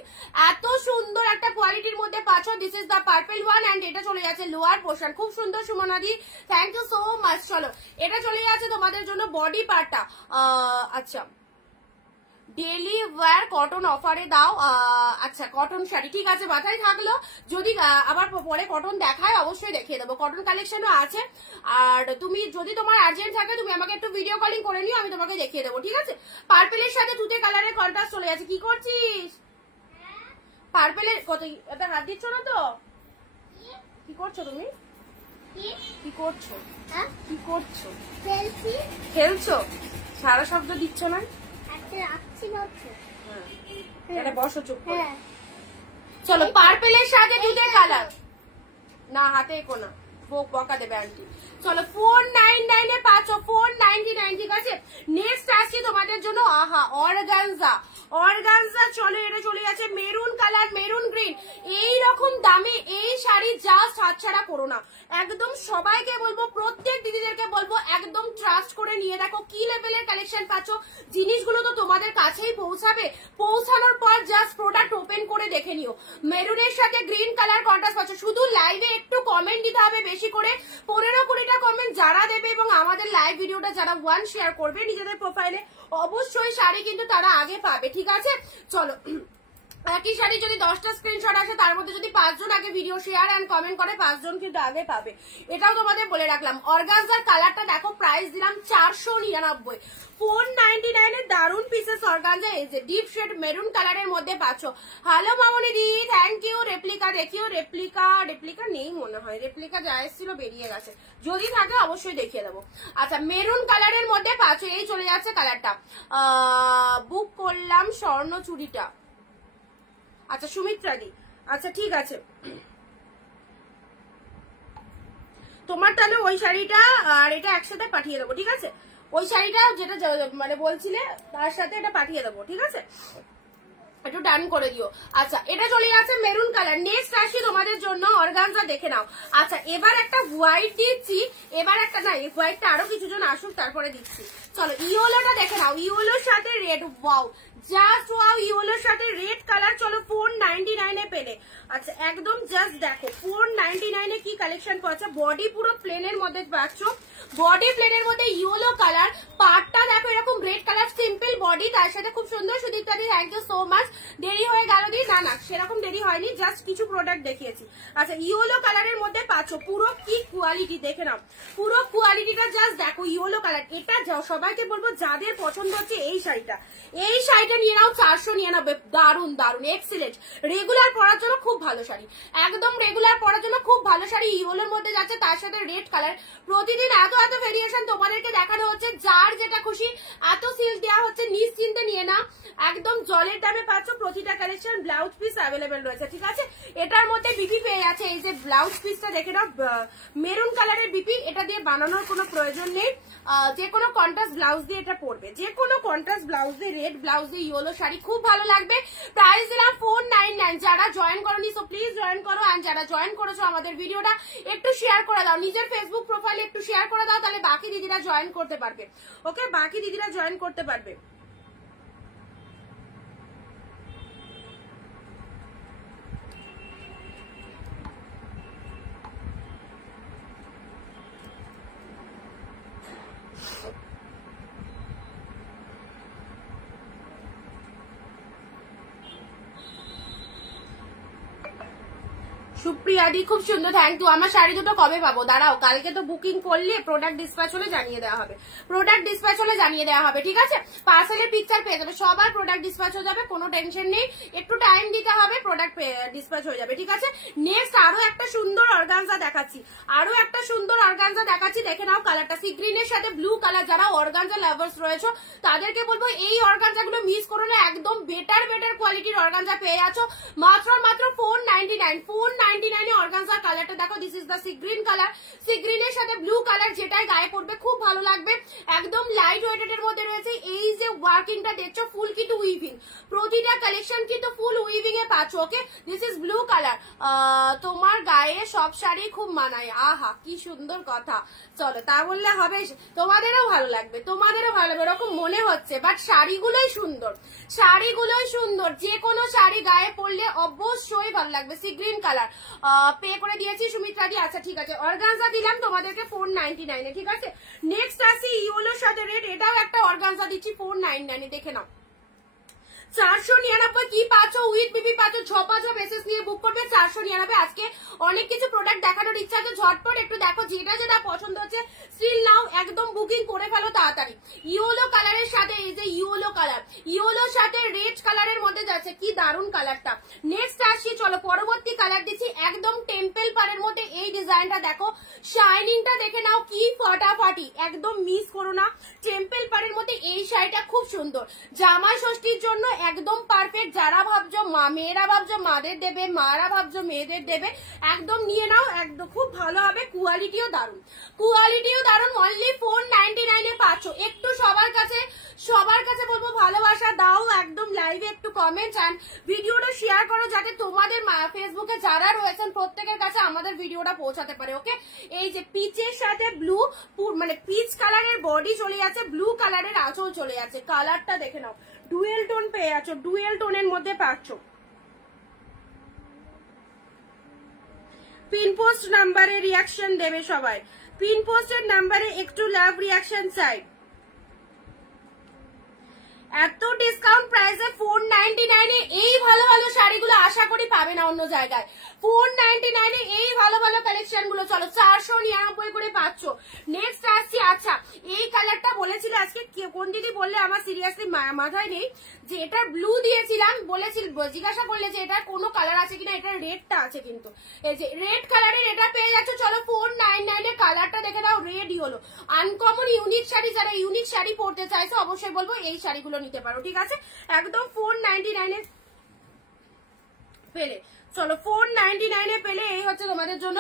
এত সুন্দর একটা কোয়ালিটির মধ্যে পাচ্ছ। This is the purple one and এটা চলে যাচ্ছে লোয়ার পোর্শন, খুব সুন্দর সুমনাদি, থ্যাংক ইউ সো মাচ। চলো এটা চলে যাচ্ছে তোমাদের জন্য বডি পার্টটা। আচ্ছা, ডেলি ওয়্যার কটন অফারে দাও। আচ্ছা, কটন শাড়ি ঠিক আছে, মাথায় থাকলো, যদি আবার পরে কটন দেখায় অবশ্যই দেখিয়ে দেবো, কটন কালেকশনও আছে। আর তুমি যদি তোমার আর্জেন্ট থাকে তুমি আমাকে একটু ভিডিও কলিং করে নিও, আমি তোমাকে দেখিয়ে দেবো, ঠিক আছে। পার্পেলের সাথে তুতে কালারের কন্ট্রাস্ট চলে যাচ্ছে। কি করছিস? পার্পেলের কত, এটা হাত দিচ্ছ না তো? কি করছো তুমি? কি করছো? কি করছো? খেলছো? সারা শব্দ দিচ্ছ না? বসো চুপ করে। চলো, পার্পেলের সাথে তুতে কালার, না হাতে কোনা বকা দেবে আন্টি। চলো 499 এ পাচ্ছ, 499, ঠিক আছে। নেক্সট আসছি তোমাদের জন্য, আহা অর্গানজা, অর্গানজা চলো, এটা চলে যাচ্ছে মেরুন কালার, মেরুন গ্রিন। এই রকম দামে এই শাড়ি জাস্ট হাতছাড়া করো না, একদম সবাইকে বলবো, প্রত্যেক দিদিদেরকে বলবো, একদম ট্রাস্ট করে নিয়ে দেখো কি লেভেলের কালেকশন পাচ্ছ। জিনিসগুলো তো তোমাদের কাছেই পৌঁছাবে, পৌঁছানোর পর জাস্ট প্রোডাক্ট ওপেন করে দেখে নিও। মেরুনের সাথে গ্রিন কালার কন্ট্রাস্ট পাচ্ছ। শুধু লাইভে একটু কমেন্ট দিতে হবে বেশি করে, 15-20টা কমেন্ট যারা দেবে এবং আমাদের লাইভ ভিডিওটা যারা ওয়ান শেয়ার করবে নিজেদের প্রোফাইলে, অবশ্যই শাড়ি কিন্তু তারা আগে পাবে, ঠিক আছে। চলো, একই শাড়ি যদি 10টা স্ক্রিনশট আসে, তার মধ্যে যদি 5 জন আগে ভিডিও শেয়ার এন্ড কমেন্ট করে, 5 জন কিন্তু আগে পাবে, এটাও তোমাদের বলে রাখলাম। অর্গানজার কালারটা দেখো, প্রাইস দিলাম 499, 499 এর দারুন পিসেস অর্গানজা, এই যে ডিপ শেড মেরুন কালারের মধ্যে পাচ্ছ। হ্যালো মামনি দি, থ্যাংক ইউ। রেপ্লিকা দেখিও, রেপ্লিকা নেই মনে হয়, রেপ্লিকা যা এসেছিল বেরিয়ে গেছে, যদি থাকে অবশ্যই দেখিয়ে দেবো। আচ্ছা, মেরুন কালারের মধ্যে পাচ্ছ, এই চলে যাচ্ছে কালারটা। বুক করলাম স্বর্ণ চুড়িটা। আচ্ছা, সুমিত্রা দি, আচ্ছা ঠিক আছে, তোমার তাহলে ওই শাড়িটা আর এটা একসাথে পাঠিয়ে দেবো, ঠিক আছে। ওই শাড়িটা যেটা মানে বলছিলে তার সাথে এটা পাঠিয়ে দেবো, ঠিক আছে, একটু ডান করে দিও। আচ্ছা, এটা চলে যাচ্ছে মেরুন কালার। নেক্সট আসি তোমাদের জন্য অর্গানজা, দেখে নাও। আচ্ছা, এবার একটা হোয়াইট দিচ্ছি, এবার একটা না, এই হোয়াইটটা আরো কিছুজন আসুক তারপরে দিচ্ছি। চলো, ইয়েলোটা দেখে নাও, ইয়েলোর সাথে রেড, ওয়াও জাস্ট ওয়াও, ইয়েলোর সাথে রেড কালার। চলো 499 এ পেলে। আচ্ছা, একদম জাস্ট দেখো 499 এ কি কালেকশন পাচ্ছ। বডি পুরো প্লেনের মধ্যে পাচ্ছ, বডি প্লেনের মধ্যে ইয়েলো কালার, পার্টটা দেখো এরকম রেড কালার, সিম্পল বডি, তার সাথে খুব সুন্দর। সুদীপ্তা দি, থ্যাংক ইউ সো মাচ। দেরি হয়ে গেল দি? না না, সেরকম দেরি হয়নি, জাস্ট কিছু প্রোডাক্ট দেখিয়েছি। আচ্ছা, ইয়েলো কালারের মধ্যে পাচ্ছ, পুরো কি কোয়ালিটি দেখে নাও, পুরো কোয়ালিটিটা জাস্ট দেখো, ইয়েলো কালার। এটা সবাইকে বলবো যাদের পছন্দ হচ্ছে এই শাড়িটা, এই শাড়িটা নিয়ে নাও, 499, দারুন দারুন, এক্সিলেন্ট। রেগুলার পরার জন্য খুব ভালো শাড়ি, একদম রেগুলার পরার জন্য খুব ভালো শাড়ি। ইয়েলোর মধ্যে যাচ্ছে, তার সাথে রেড কালার। প্রতিদিন এত এত ভেরিয়েশন তোমাদেরকে দেখানো হচ্ছে, যার যেটা খুশি এত সিল দেওয়া হচ্ছে, নিশ্চিন্তে নিয়ে না, একদম জলের দামে পাচ্ছ। প্রতিটা কালেকশন ব্লাউজ পিস অ্যাভেলেবেল রয়েছে, ঠিক আছে। এটার মধ্যে বিপি পেয়ে যাচ্ছে, এই যে ব্লাউজ পিসটা দেখে নাও, মেরুন কালারের বিপি, এটা দিয়ে বানানোর কোনো প্রয়োজন নেই, যে কোনো কন্ট্রাস্ট ব্লাউজ দিয়ে এটা পরবে, যে কোনো কন্ট্রাস্ট ব্লাউজ দিয়ে, রেড ব্লাউজ দিয়ে ইয়েলো শাড়ি খুব ভালো লাগবে। প্রাইস দিলাম 499। যারা জয়েন করনি সো প্লিজ জয়েন করো, এন্ড যারা জয়েন করেছো আমাদের ভিডিওটা একটু শেয়ার করে দাও, নিজের ফেসবুক প্রোফাইলে একটু শেয়ার করে দাও, তাহলে বাকি দিদিরা জয়েন করতে পারবে। ওকে, বাকি দিদিরা জয়েন করতে পারবে। সুপ্রিয়া দি খুব সুন্দর, থ্যাংক ইউ। আমার শাড়ি দুটো কবে পাবো? দাঁড়াও, কালকে তো বুকিং করলে প্রোডাক্ট ডিসপ্যাচ হলে জানিয়ে দেওয়া হবে, প্রোডাক্ট ডিসপ্যাচ হলে জানিয়ে দেওয়া হবে, ঠিক আছে? পার্সেলের পিকচার পেয়ে যাবে, সবার প্রোডাক্ট ডিসপ্যাচ হয়ে যাবে, কোনো টেনশন নেই, একটু টাইম দিতে হবে, প্রোডাক্ট ডিসপ্যাচ হয়ে যাবে, ঠিক আছে? নেক্সট আরো একটা সুন্দর অর্গানজা দেখাচ্ছি, আরো একটা সুন্দর অর্গানজা দেখাচ্ছি, দেখে নাও কালারটা, সি গ্রিনের সাথে ব্লু কালার। যারা অর্গানজা লাভার্স রয়েছে তাদেরকে বলবো এই অর্গানজা গুলো মিস করো না, একদম বেটার কোয়ালিটির অর্গানজা পেয়ে আছো মাত্র 499। 499 এ অর্গানজা কালারটা দেখো, this is the sea green colour, sea গ্রিনের সাথে ব্লু কালার, যেটাই গায়ে পড়বে খুব ভালো লাগবে, একদম লাইট ওয়েটেড এর মধ্যে রয়েছে। এই যে ওয়ার্কিংটা দেখছো ফুল কিন্তু উইভিং, প্রতিটা কালেকশন কিন্তু ফুল উইভিং এ পাচ্ছ, okay? This is blue colour. তোমার গায়ে সব শাড়ি খুব মানায়, আহা কি সুন্দর কথা। চলো তা বললে হবে, তোমাদেরও ভালো লাগবে, তোমাদেরও ভালো লাগবে এরকম মনে হচ্ছে, বাট শাড়িগুলোই সুন্দর, শাড়িগুলোই সুন্দর, যে কোনো শাড়ি গায়ে পরলে অবশ্যই ভালো লাগবে। সি গ্রিন কালার পে করে দিয়েছি সুমিত্রা দি, আচ্ছা ঠিক আছে। অর্গানজা দিলাম তোমাদেরকে 499 এ, ঠিক আছে? নেক্সট আসি ইয়েলোর সাথে রেড, এটাও একটা অর্গানজা দিচ্ছি 499 এ, দেখে নাও। 499 কি পাচ্ছ, উইথ বিবি পাচ্ছ, 6 বেসিস নিয়ে বুক করবে 499। আজকে অনেক কিছু প্রোডাক্ট দেখানোর ইচ্ছা আছে, ঝটপট একটু দেখো, যেটা যেটা পছন্দ হচ্ছে স্টিল নাও, একদম বুকিং করে ফেলো তাড়াতাড়ি। ইয়েলো কালারের সাথে এই যে ইয়েলো কালার, ইয়েলোর সাথে রেড কালারের মধ্যে যাচ্ছে, কি দারুন কালারটা। নেক্সট আসি, চলো পরবর্তী কালার দিচ্ছি, একদম টেম্পল পাড়ের মধ্যে এই ডিজাইনটা দেখো, শাইনিংটা দেখে নাও কি ফাটাফাটি, একদম মিস করো না। টেম্পল পাড়ের মধ্যে এই শাড়িটা খুব সুন্দর, জামাই ষষ্ঠীর জন্য একদম পারফেক্ট। যারা ভাবছো মেয়েরা ভাবছো মাদের দেবে, মারা ভাবছো মেয়েদের দেবে, একদম নিয়ে নাও, একদম খুব ভালো হবে, কোয়ালিটিও দারুন, কোয়ালিটিও দারুন। অনলি 499 এ পাচ্ছ। একটু সবার কাছে বলবো ভালোবাসা দাও, একদম লাইভে একটু কমেন্ট এন্ড ভিডিওটা শেয়ার করো, যাতে তোমাদের ফেসবুকে যারা রয়েছেন প্রত্যেকের কাছে আমাদের ভিডিওটা পৌঁছাতে পারে, ওকে? এই যে পিচের সাথে ব্লু, মানে পিচ কালারের বডি চলে যাচ্ছে, ব্লু কালারের আঁচল চলে যাচ্ছে, কালারটা দেখে নাও, ডুয়েল টোন পেয়ে যাচ্ছ, ডুয়েল টোনের মধ্যে পাচ্ছ। পিনপোস্ট নাম্বারে রিয়াকশন দেবে সবাই, পিনপোস্টের নাম্বারে একটু লাভ রিয়াকশন চাই। এত ডিসকাউন্ট প্রাইসে 499 এ এই ভালো ভালো শাড়িগুলো আশা করি পাবে না অন্য জায়গায়। 499 এ এই ভালো ভালো কালেকশন গুলো চলো 499 করে পাচ্ছ। নেক্সট আসছি, আচ্ছা এই কালারটা বলেছিল আজকে কোন দিদি বললে, আমার সিরিয়াসলি মাথায় নেই, যে এটা ব্লু দিয়েছিলাম, বলেছিল জিজ্ঞাসা করলে যে এটা কোনো কালার আছে কিনা, এটা রেডটা আছে, কিন্তু এই যে রেড কালারের এটা পেয়ে যাচ্ছে। চলো 499 এর কালারটা দেখে দাও, রেড হলো আনকমন ইউনিক শাড়ি, যারা ইউনিক শাড়ি পরতে চাইছো অবশ্যই বলবো এই শাড়িগুলো নিতে পারো, ঠিক আছে? একদম 499 এ পেলে, চলো 499 এ পেলে। এই হচ্ছে তোমাদের জন্য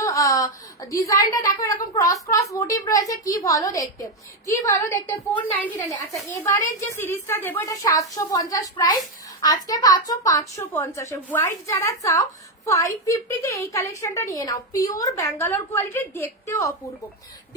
ডিজাইনটা দেখো, এরকম ক্রস মোটিভ রয়েছে, কি ভালো দেখতে, কি ভালো দেখতে। 499 এ। আচ্ছা এবারের যে সিরিজটা দেবো এটা 750 প্রাইস, আজকে পাচ্ছ 550 এ। হোয়াইট যারা চাও 550 তে এই কালেকশনটা নিয়ে নাও, পিওর ব্যাঙ্গালোর কোয়ালিটি, দেখতেও অপূর্ব,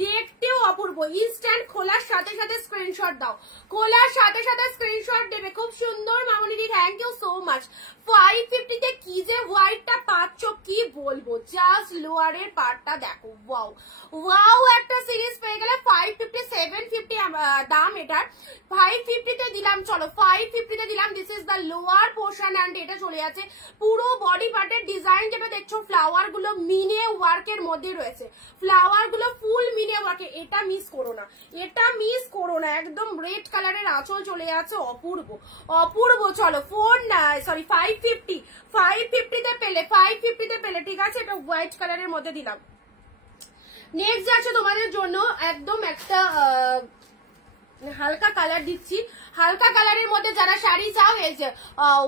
দেখতেও অপূর্ব। ইনস্ট্যান্ট খোলার সাথে সাথে স্ক্রিনশট দাও, খোলার সাথে সাথে স্ক্রিনশট দেবে, খুব সুন্দর মামুনিদি, থ্যাংক ইউ সো মাচ। 550 তে কি যে হোয়াইটটা পাচ্ছ কি বলবো, জাস্ট লোয়ারের পার্টটা দেখো, ওয়াও ওয়াও, একটা সিরিজ পেয়ে গেলে। 550 750 দাম এটার, 550 তে দিলাম, চলো 550 তে দিলাম। This is the lower portion and এটা চলে যাচ্ছে পুরো বডি পার্টের ডিজাইন, যেটা দেখছো ফ্লাওয়ার গুলো মিনে ওয়ার্কের মধ্যে রয়েছে, ফ্লাওয়ার গুলো ফুল মিনে ওয়ার্কে, এটা মিস করো না, এটা মিস করো না, একদম রেড কালারের আঁচল চলে যাচ্ছে, অপূর্ব অপূর্ব। চলো 550 তে পেলে, 550 তে পেলে, ঠিক আছে? এটা হোয়াইট কালারের মধ্যে দিলাম। নেক্সট আছে তোমাদের জন্য একদম একটা হালকা কালার দিচ্ছি, হালকা কালারের মধ্যে যারা শাড়ি চাও, এই যে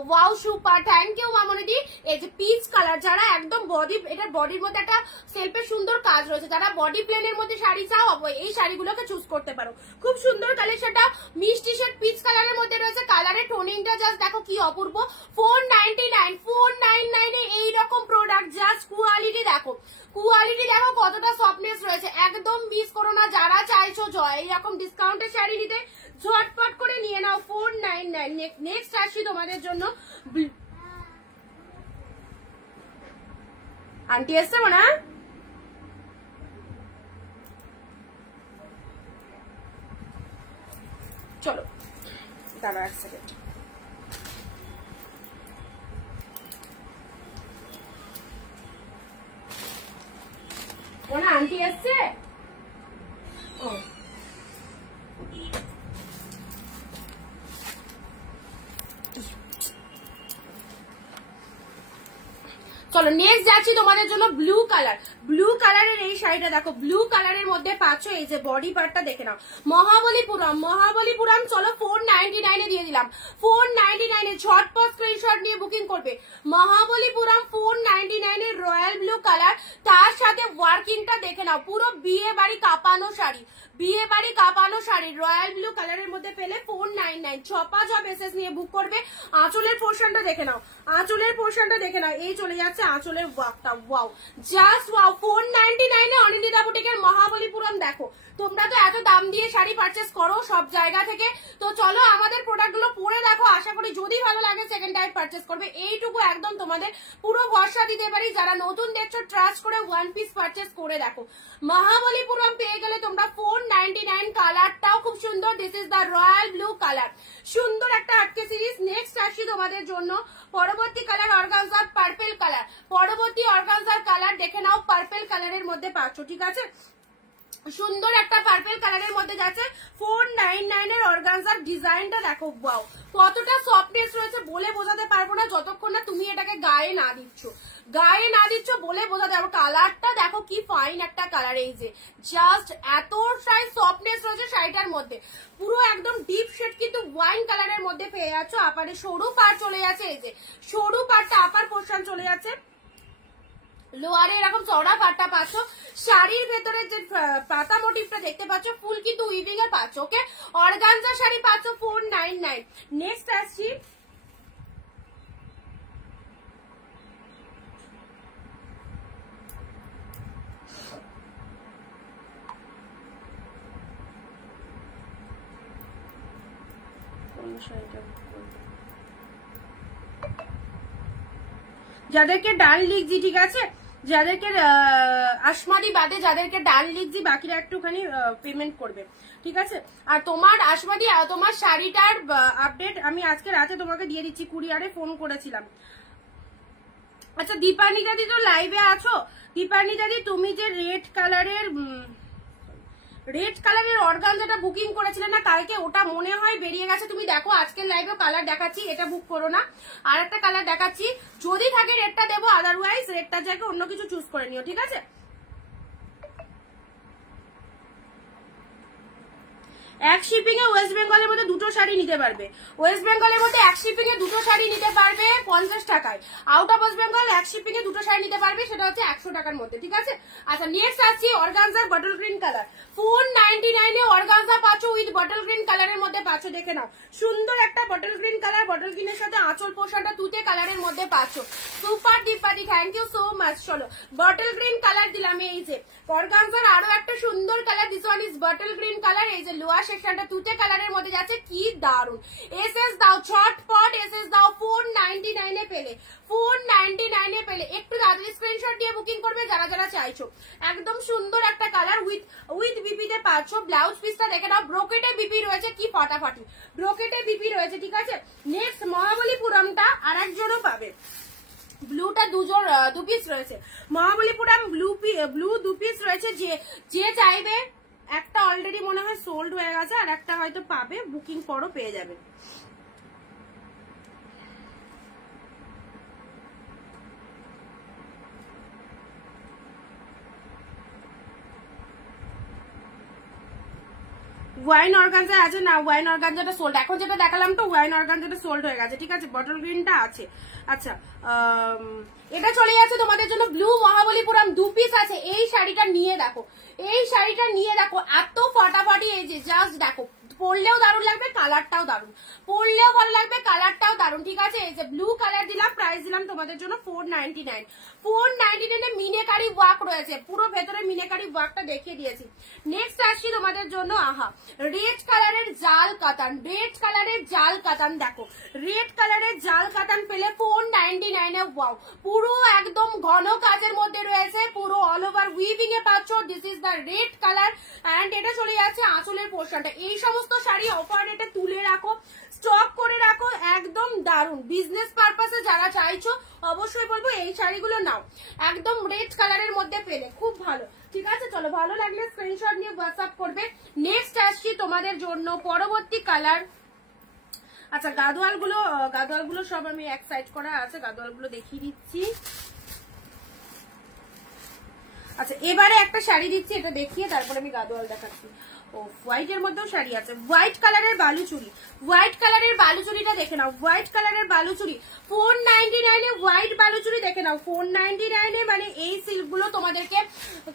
ওয়াও সুপার, থ্যাংক ইউ মামনিদি। এই যে পিচ কালার, যারা একদম বডি, এটা বডির মধ্যে একটা সেলফের সুন্দর কাজ রয়েছে, যারা বডি প্লেনের মধ্যে শাড়ি চাও এই শাড়িগুলোকে চুজ করতে পারো, খুব সুন্দর কালেকশনটা। মিষ্টি শেড পিচ কালারের মধ্যে রয়েছে, কালারের টোনিংটা জাস্ট দেখো কি অপূর্ব। 499 এ এইরকম প্রোডাক্ট, জাস্ট কোয়ালিটি দেখো, কোয়ালিটি দেখো কতটা সফটনেস রয়েছে, একদম মিস করো না। যারা চাইছো এইরকম ডিসকাউন্টের শাড়ি নিতে ঝটপট করে নিয়ে নাও 499। নেক্সট আসি তোমাদের জন্য, আন্টি এসছে মনে হয়, চলো দাঁড়া এক সেকেন্ড। ওনা আন্টি এসছে? ও চলো নেক্সট যাচ্ছি তোমাদের জন্য ব্লু কালার। ব্লু কালারের এই শাড়িটা দেখো, ব্লু কালারের মধ্যে পাচ্ছ এই যে বডি পার্টটা দেখে নাও। মহাবলীপুরম, মহাবলীপুরম চলো 499 এ দিয়ে দিলাম। 499 এ ঝটপট স্ক্রিনশট নিয়ে বুকিং করবে। মহাবলীপুরম 499 এর রয়্যাল ব্লু কালার, তার সাথে ওয়ার্কিংটা দেখে নাও, পুরো বিয়ে বাড়ি কাঁপানো শাড়ি, বিয়ে বাড়ি কাঁপানো শাড়ি রয়্যাল ব্লু কালারের মধ্যে পেলে 499। ছপা জব এসএস নিয়ে বুক করবে। আঁচলের পোর্শনটা দেখে নাও, আঁচলের পোর্শনটা দেখে নাও, এই চলে যাচ্ছে আঁচলের ওয়ার্কটা, ওয়াও জাস্ট ওয়াও। 499 এ অনিন্দিতা বুটিকের মহাবলীপুরম দেখো। তোমরা তো এত দাম দিয়ে শাড়ি পারচেস করো সব জায়গা থেকে, তো চলো আমাদের প্রোডাক্টগুলো পরে দেখো, আশা করি যদি ভালো লাগে সেকেন্ড টাইম পারচেস করবে। এইটুকু একদম তোমাদের পুরো ভরসা দিতে পারি, যারা নতুন দেখছো ট্রাস্ট করে ওয়ান পিস পারচেস করে দেখো। মহাবলীপুরম পেয়ে গেলে তোমরা 499। কালারটাও খুব সুন্দর, this is the royal blue colour, সুন্দর একটা আটকে সিরিজ। নেক্সট আসি তোমাদের জন্য পরবর্তী কালার অর্গানজার পার্পল কালার। পরবর্তী অর্গানজার কালার দেখে নাও, পার্পল কালারের মধ্যে পাচ্ছ, ঠিক আছে, সুন্দর একটা পার্পল কালারের মধ্যে যাচ্ছে। 499 এর অর্গানজার ডিজাইনটা দেখো, ওয়াও কতটা সফটনেস রয়েছে বলে বোঝাতে পারবো না যতক্ষণ না তুমি এটাকে গায়ে না দিচ্ছ, গায়ে না দিচ্ছ বলে বোঝাতে পারবো। কালারটা দেখো কি ফাইন একটা কালার, এই যে জাস্ট এতটাই সফটনেস রয়েছে শাড়িটার মধ্যে, পুরো একদম ডিপ শেড কিন্তু ওয়াইন কালারের মধ্যে পেয়ে যাচ্ছ। আপারে সরু পাড় চলে যাচ্ছে, এই যে সরু পাড়টা আপার পোর্শন চলে যাচ্ছে, লোয়ারে এরকম চওড়া পাটটা পাচ্ছ। শাড়ির ভেতরে যে পাতা মোটিভটা দেখতে পাচ্ছ ফুল কিন্তু উইভিং এর পাচ্ছ। ওকে, অর্গানজা শাড়ি পাচ্ছ 499। নেক্সট আসছি যাদেরকে ডান লিখছি, ঠিক আছে, যাদেরকে আসমাদি বাদে যাদেরকে ডান লিখছি বাকিরা একটুখানি পেমেন্ট করবে, ঠিক আছে। আর তোমার আসমাদি তোমার শাড়িটার আপডেট আমি আজকে রাতে তোমাকে দিয়ে দিচ্ছি, কুরিয়ারে ফোন করেছিলাম। আচ্ছা দীপানি দাদি তো লাইভে আছো? দীপানি দাদি তুমি যে রেড কালারের অর্গানজাটা বুকিং করেছিলে না কালকে, ওটা মনে হয় বেরিয়ে গেছে। তুমি দেখো আজকের লাইভে কালার দেখাচ্ছি, এটা বুক করো না, আর একটা কালার দেখাচ্ছি, যদি থাকে রেডটা দেবো, আদারওয়াইজ রেডটা জায়গায় অন্য কিছু চুজ করে নিও, ঠিক আছে। এক শিপিং এ ওয়েস্ট বেঙ্গলের মধ্যে দুটো শাড়ি নিতে পারবে, ওয়েস্ট বেঙ্গলের মধ্যে এক শিপিং এ দুটো শাড়ি নিতে পারবে 50 টাকায়। আউট অফ ওয়েস্ট বেঙ্গল এক শিপিং এ দুটো শাড়ি নিতে পারবে, সেটা হচ্ছে 100 টাকার মধ্যে, ঠিক আছে। আচ্ছা নেক্সট আসছি অর্গানজার বটল গ্রিন কালার। 499 এ অর্গানজা পাচ্ছ উইথ বটল গ্রিন কালারের মধ্যে পাচ্ছ, দেখে নাও সুন্দর একটা বটল গ্রিন কালার, বটল গ্রিনের সাথে আঁচল পোশাকটা তুতে কালারের মধ্যে পাচ্ছ। Super Dipadi, thank you so much. চলো বটল গ্রিন কালার দিলাম, এই যে অর্গানজার আরো একটা সুন্দর colour, this one is bottle green colour, এই যে লোয়ার সেকশনটা তুতে কালারের মধ্যে যাচ্ছে, কি দারুন। এসএস দাও ঝটপট, এসএস দাও 499 এ পেলে, 499 এ পেলে। একটু তাড়াতাড়ি স্ক্রিনশট দিয়ে বুকিং করবে যারা যারা চাইছো। একদম সুন্দর একটা কালার উইথ বিপি তে পাচ্ছ। ব্লাউজ পিসটা দেখে নাও, ব্রোকেটে বিপি রয়েছে, কি ফাটাফাটি ব্রোকেটে বিপি রয়েছে, ঠিক আছে। নেক্সট মহাবলীপুরমটা আর একজনও পাবে, ব্লুটা দু পিস রয়েছে, মহাবলীপুরম ব্লু 2 পিস রয়েছে। যে চাইবে, একটা অলরেডি মনে হয় সোল্ড হয়ে গেছে, আর একটা হয়তো পাবে, বুকিং করো পেয়ে যাবে। ওয়াইন অর্গানজা আছে না, ওয়াইন অর্গানজাটা সোল্ড, এখন যেটা দেখালাম তো ওয়াইন অর্গানজাটা সোল্ড হয়ে গেছে, ঠিক আছে। বটল গ্রিনটা আছে। আচ্ছা এটা চলে যাচ্ছে তোমাদের জন্য ব্লু মহাবলীপুরম 2 পিস আছে। এই শাড়িটা নিয়ে দেখো, এই শাড়িটা নিয়ে দেখো, এত ফাটাফাটি, এই যে জাস্ট দেখো, পরলেও দারুণ লাগবে, কালারটাও দারুণ, পরলেও ভালো লাগবে, কালারটাও দারুণ, ঠিক আছে। এই যে ব্লু কালার দিলাম, প্রাইস দিলাম তোমাদের জন্য 499। 499 এ মিনেকারি ওয়ার্ক রয়েছে, পুরো ভেতরে মিনেকারি ওয়ার্কটা দেখিয়ে দিয়েছি। নেক্সট আসছি তোমাদের জন্য, আহা রেড কালারের জাল কাতান, রেড কালারের জাল কাতান দেখো, রেড কালারের জাল কাতান পেলে 499 এ, ওয়াও পুরো একদম ঘন কাজের মধ্যে রয়েছে, পুরো অল ওভার উইভিং এ পাচ্ছ। This is the red colour, and এটা চলে যাচ্ছে আঁচলের পোর্শনটা। এই সমস্ত শাড়ি অফার রেটে তুলে রাখো, স্টক করে রাখো, একদম দারুন। বিজনেস পারপাসে যারা চাইছো অবশ্যই বলবো এই শাড়িগুলো নাও, একদম রেড কালারের মধ্যে পেলে খুব ভালো। ঠিক আছে, চলো ভালো লাগলে স্ক্রিনশট নিয়ে হোয়াটসঅ্যাপ করবে। নেক্সট আসছি তোমাদের জন্য পরবর্তী কালার। আচ্ছা, গাদোয়ালগুলো সব আমি এক সাইড করা আছে, গাদোয়ালগুলো দেখিয়ে দিচ্ছি। আচ্ছা, এবারে একটা শাড়ি দিচ্ছি, এটা দেখিয়ে তারপরে আমি গাদোয়াল দেখাচ্ছি। ও হোয়াইট এর মধ্যেও শাড়ি আছে, হোয়াইট কালারের বালুচুরি। হোয়াইট কালারের বালুচুরিটা দেখে নাও, হোয়াইট কালারের বালুচুরি 499 এ হোয়াইট বালুচুরি দেখে নাও। 499 এ মানে এই সিল্ক গুলো তোমাদেরকে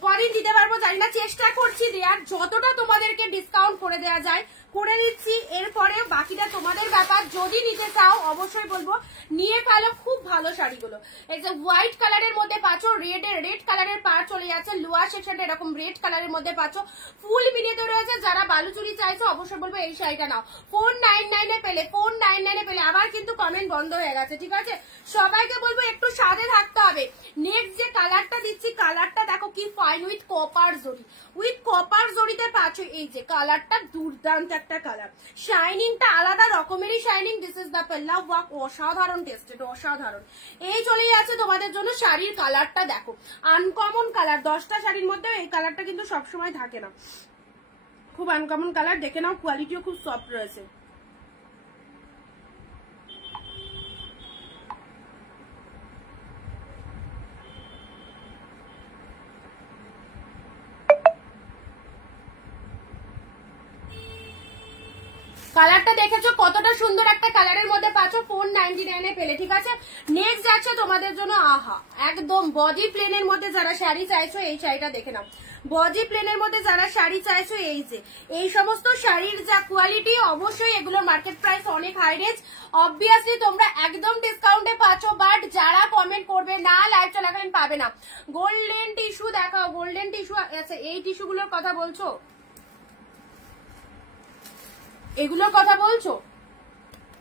কদিন দিতে পারবো জানি না, চেষ্টা করছি দেওয়ার, যতটা তোমাদেরকে ডিসকাউন্ট করে দেওয়া যায় করে দিচ্ছি। এরপরে বাকিটা তোমাদের ব্যাপার, যদি নিতে চাও অবশ্যই বলবো নিয়ে ফেলো, খুব ভালো শাড়িগুলো। এই যে হোয়াইট কালারের মধ্যে পাচ্ছ, রেড কালারের পার চলে যাচ্ছে, লোয়ার সেকশনটা এরকম রেড কালারের মধ্যে পাচ্ছ, ফুল মিনিতে রয়েছে। যারা বালুচুরি চাইছো অবশ্যই বলবো এই শাড়িটা নাও। 499 এ পেলে, 499 এ পেলে। আবার কিন্তু কমেন্ট বন্ধ হয়ে গেছে, ঠিক আছে? সবাইকে বলবো একটু সাজে থাকতে হবে। নেক্সট যে কালারটা দিচ্ছি, কালারটা দেখো কি ফাইন, উইথ কপার জরি, উইথ কপার জরিতে পাচ্ছ। এই যে কালারটা দুর্দান্ত একটা কালার, শাইনিংটা আলাদা রকমেরই শাইনিং। দিস ইজ দ্য পেল্লা ওয়ার্ক, অসাধারণ টেস্টেড, অসাধারণ। এই চলেই আছে তোমাদের জন্য শাড়ির কালারটা দেখো, আনকমন কালার। 10টা শাড়ির মধ্যে এই কালারটা কিন্তু সবসময় থাকে না, খুব আনকমন কালার। দেখে নাও, কোয়ালিটিও খুব সফট রয়েছে। কালারটা দেখেছো কতটা সুন্দর একটা কালারের মধ্যে পাচ্ছ, 499 এ পেলে। ঠিক আছে, নেক্সট যাচ্ছে তোমাদের জন্য আহা, একদম বডি প্লেনের মধ্যে যারা শাড়ি চাইছো এই শাড়িটা দেখে নাও। বডি প্লেনের মধ্যে যারা শাড়ি চাইছো, এই যে এই সমস্ত শাড়ির যা কোয়ালিটি, অবশ্যই এগুলো মার্কেট প্রাইস অনেক হাই রেঞ্জ। অবভিয়াসলি তোমরা একদম ডিসকাউন্টে পাচ্ছ, বাট যারা কমেন্ট করবে না লাইভ চলাকালীন পাবে না। গোল্ডেন টিস্যু দেখাও, গোল্ডেন টিস্যু আছে। এই টিস্যুগুলোর কথা বলছো, এগুলোর কথা বলছো,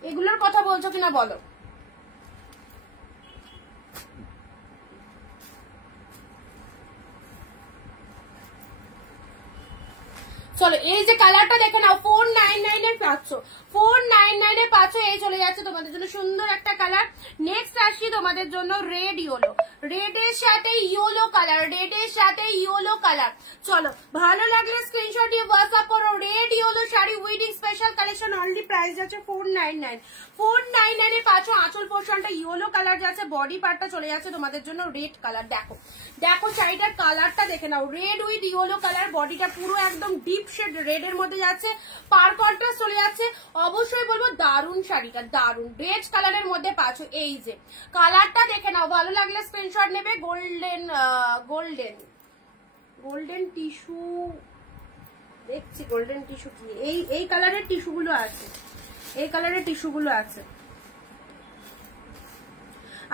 এগুলোর কথা বলছো কিনা বলো। চলো এই যে কালারটা দেখে নাও, 499 এর পাচ্ছ, 499 এ পাচ্ছ। এই চলে যাচ্ছে তোমাদের জন্য সুন্দর একটা কালার। নেক্সট আসছি তোমাদের জন্য রেড ইয়েলো, রেডের সাথে ইয়েলো কালার, রেডের সাথে ইয়েলো কালার। চলো ভালো লাগলে স্ক্রিনশট দিয়ে হোয়াটসঅ্যাপ করো। Red yellow sari weeding special collection, only price যাচ্ছে 499। 499 এ পাচ্ছ। আঁচল পোর্শনটা ইয়েলো কালার যাচ্ছে, বডি পার্টটা চলে যাচ্ছে তোমাদের জন্য রেড কালার। দেখো দেখো শাড়িটার কালারটা দেখে নাও, রেড উইথ ইয়েলো কালার, বডিটা পুরো একদম ডিপ শেড রেড এর মধ্যে যাচ্ছে, পার কন্ট্রাস্ট চলে যাচ্ছে। অবশ্যই বলবো দারুন শাড়িটা, দারুন। রেড কালারের মধ্যে পাচ্ছ। এই যে কালারটা দেখে নাও, ভালো লাগলে স্ক্রিনশট নেবে। গোল্ডেন গোল্ডেন গোল্ডেন টিস্যু দেখছি, গোল্ডেন টিস্যু কি, এই কালারের টিস্যু গুলো আছে, এই কালারের টিস্যু গুলো আছে।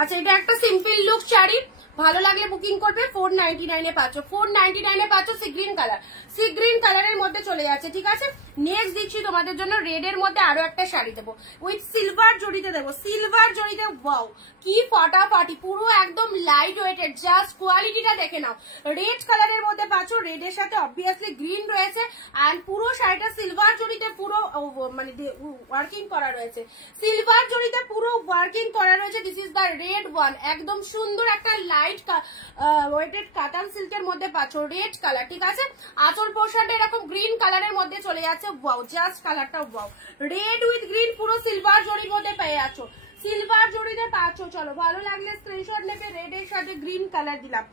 আচ্ছা, এটা একটা সিম্পল লুক শাড়ি, ভালো লাগলে বুকিং করবে। 499 এ পাচ্ছ, 499 এ পাচ্ছ। C green colour, sea green কালারের মধ্যে চলে যাচ্ছে। ঠিক আছে, নেক্সট দিচ্ছি তোমাদের জন্য রেড এর মধ্যে আরো একটা শাড়ি দেবো, উইথ সিলভার জড়িতে দেবো, সিলভার জড়িতে। ওয়াও কি ফাটাফাটি, পুরো একদম লাইট ওয়েটেড, জাস্ট কোয়ালিটিটা দেখে নাও। রেড কালারের মধ্যে পাচ্ছ, রেডের সাথে অবভিয়াসলি গ্রিন রয়েছে, অ্যান্ড পুরো শাড়িটা সিলভার জড়িতে পুরো মানে ওয়ার্কিং করা রয়েছে, সিলভার জড়িতে পুরো ওয়ার্কিং করা রয়েছে। This is the red one, একদম সুন্দর একটা লাইট ওয়েটেড কাতান সিল্কের মধ্যে পাচ্ছ, রেড কালার। ঠিক আছে, আঁচল পোর্শনটা এরকম গ্রিন কালারের মধ্যে চলে যাচ্ছে। ওয়াও, জাস্ট কালারটা ওয়াও, রেড উইথ গ্রিন, পুরো সিলভার জরির মধ্যে পেয়ে যাচ্ছ, সিলভার জড়িতে পাচ্ছ। চলো ভালো লাগলে স্ক্রিনশট নেবে। রেড এর সাথে গ্রিন কালার দিলাম।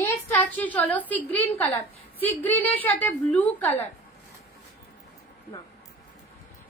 নেক্সট আছে চলো সি গ্রিন কালার, সি গ্রিনের সাথে ব্লু কালার। না,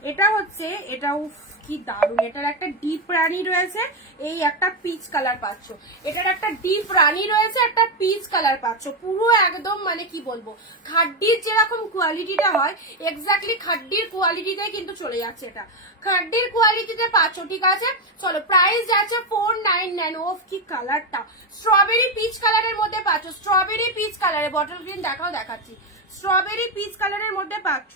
এটা হচ্ছে, এটাও কি দারুন, এটার একটা ডিপ রানী রয়েছে, এই একটা পিচ কালার পাচ্ছ। এটার একটা ডিপ রানী রয়েছে, একটা পিচ কালার পাচ্ছ। পুরো একদম মানে কি বলবো, খাড্ডির যেরকম কোয়ালিটিটা হয়, এক্স্যাক্টলি খাড্ডির কোয়ালিটিতে কিন্তু চলে যাচ্ছে। এটা খাড্ডির কোয়ালিটিতে পাচ্ছ। ঠিক আছে, চলো প্রাইস যাচ্ছে 499। ওফ কি কালারটা, স্ট্রবেরি পিচ কালারের মধ্যে পাচ্ছ, স্ট্রবেরি পিচ কালারে, বটল গ্রিন দেখাও, দেখাচ্ছি, স্ট্রবেরি পিচ কালারের মধ্যে পাচ্ছ।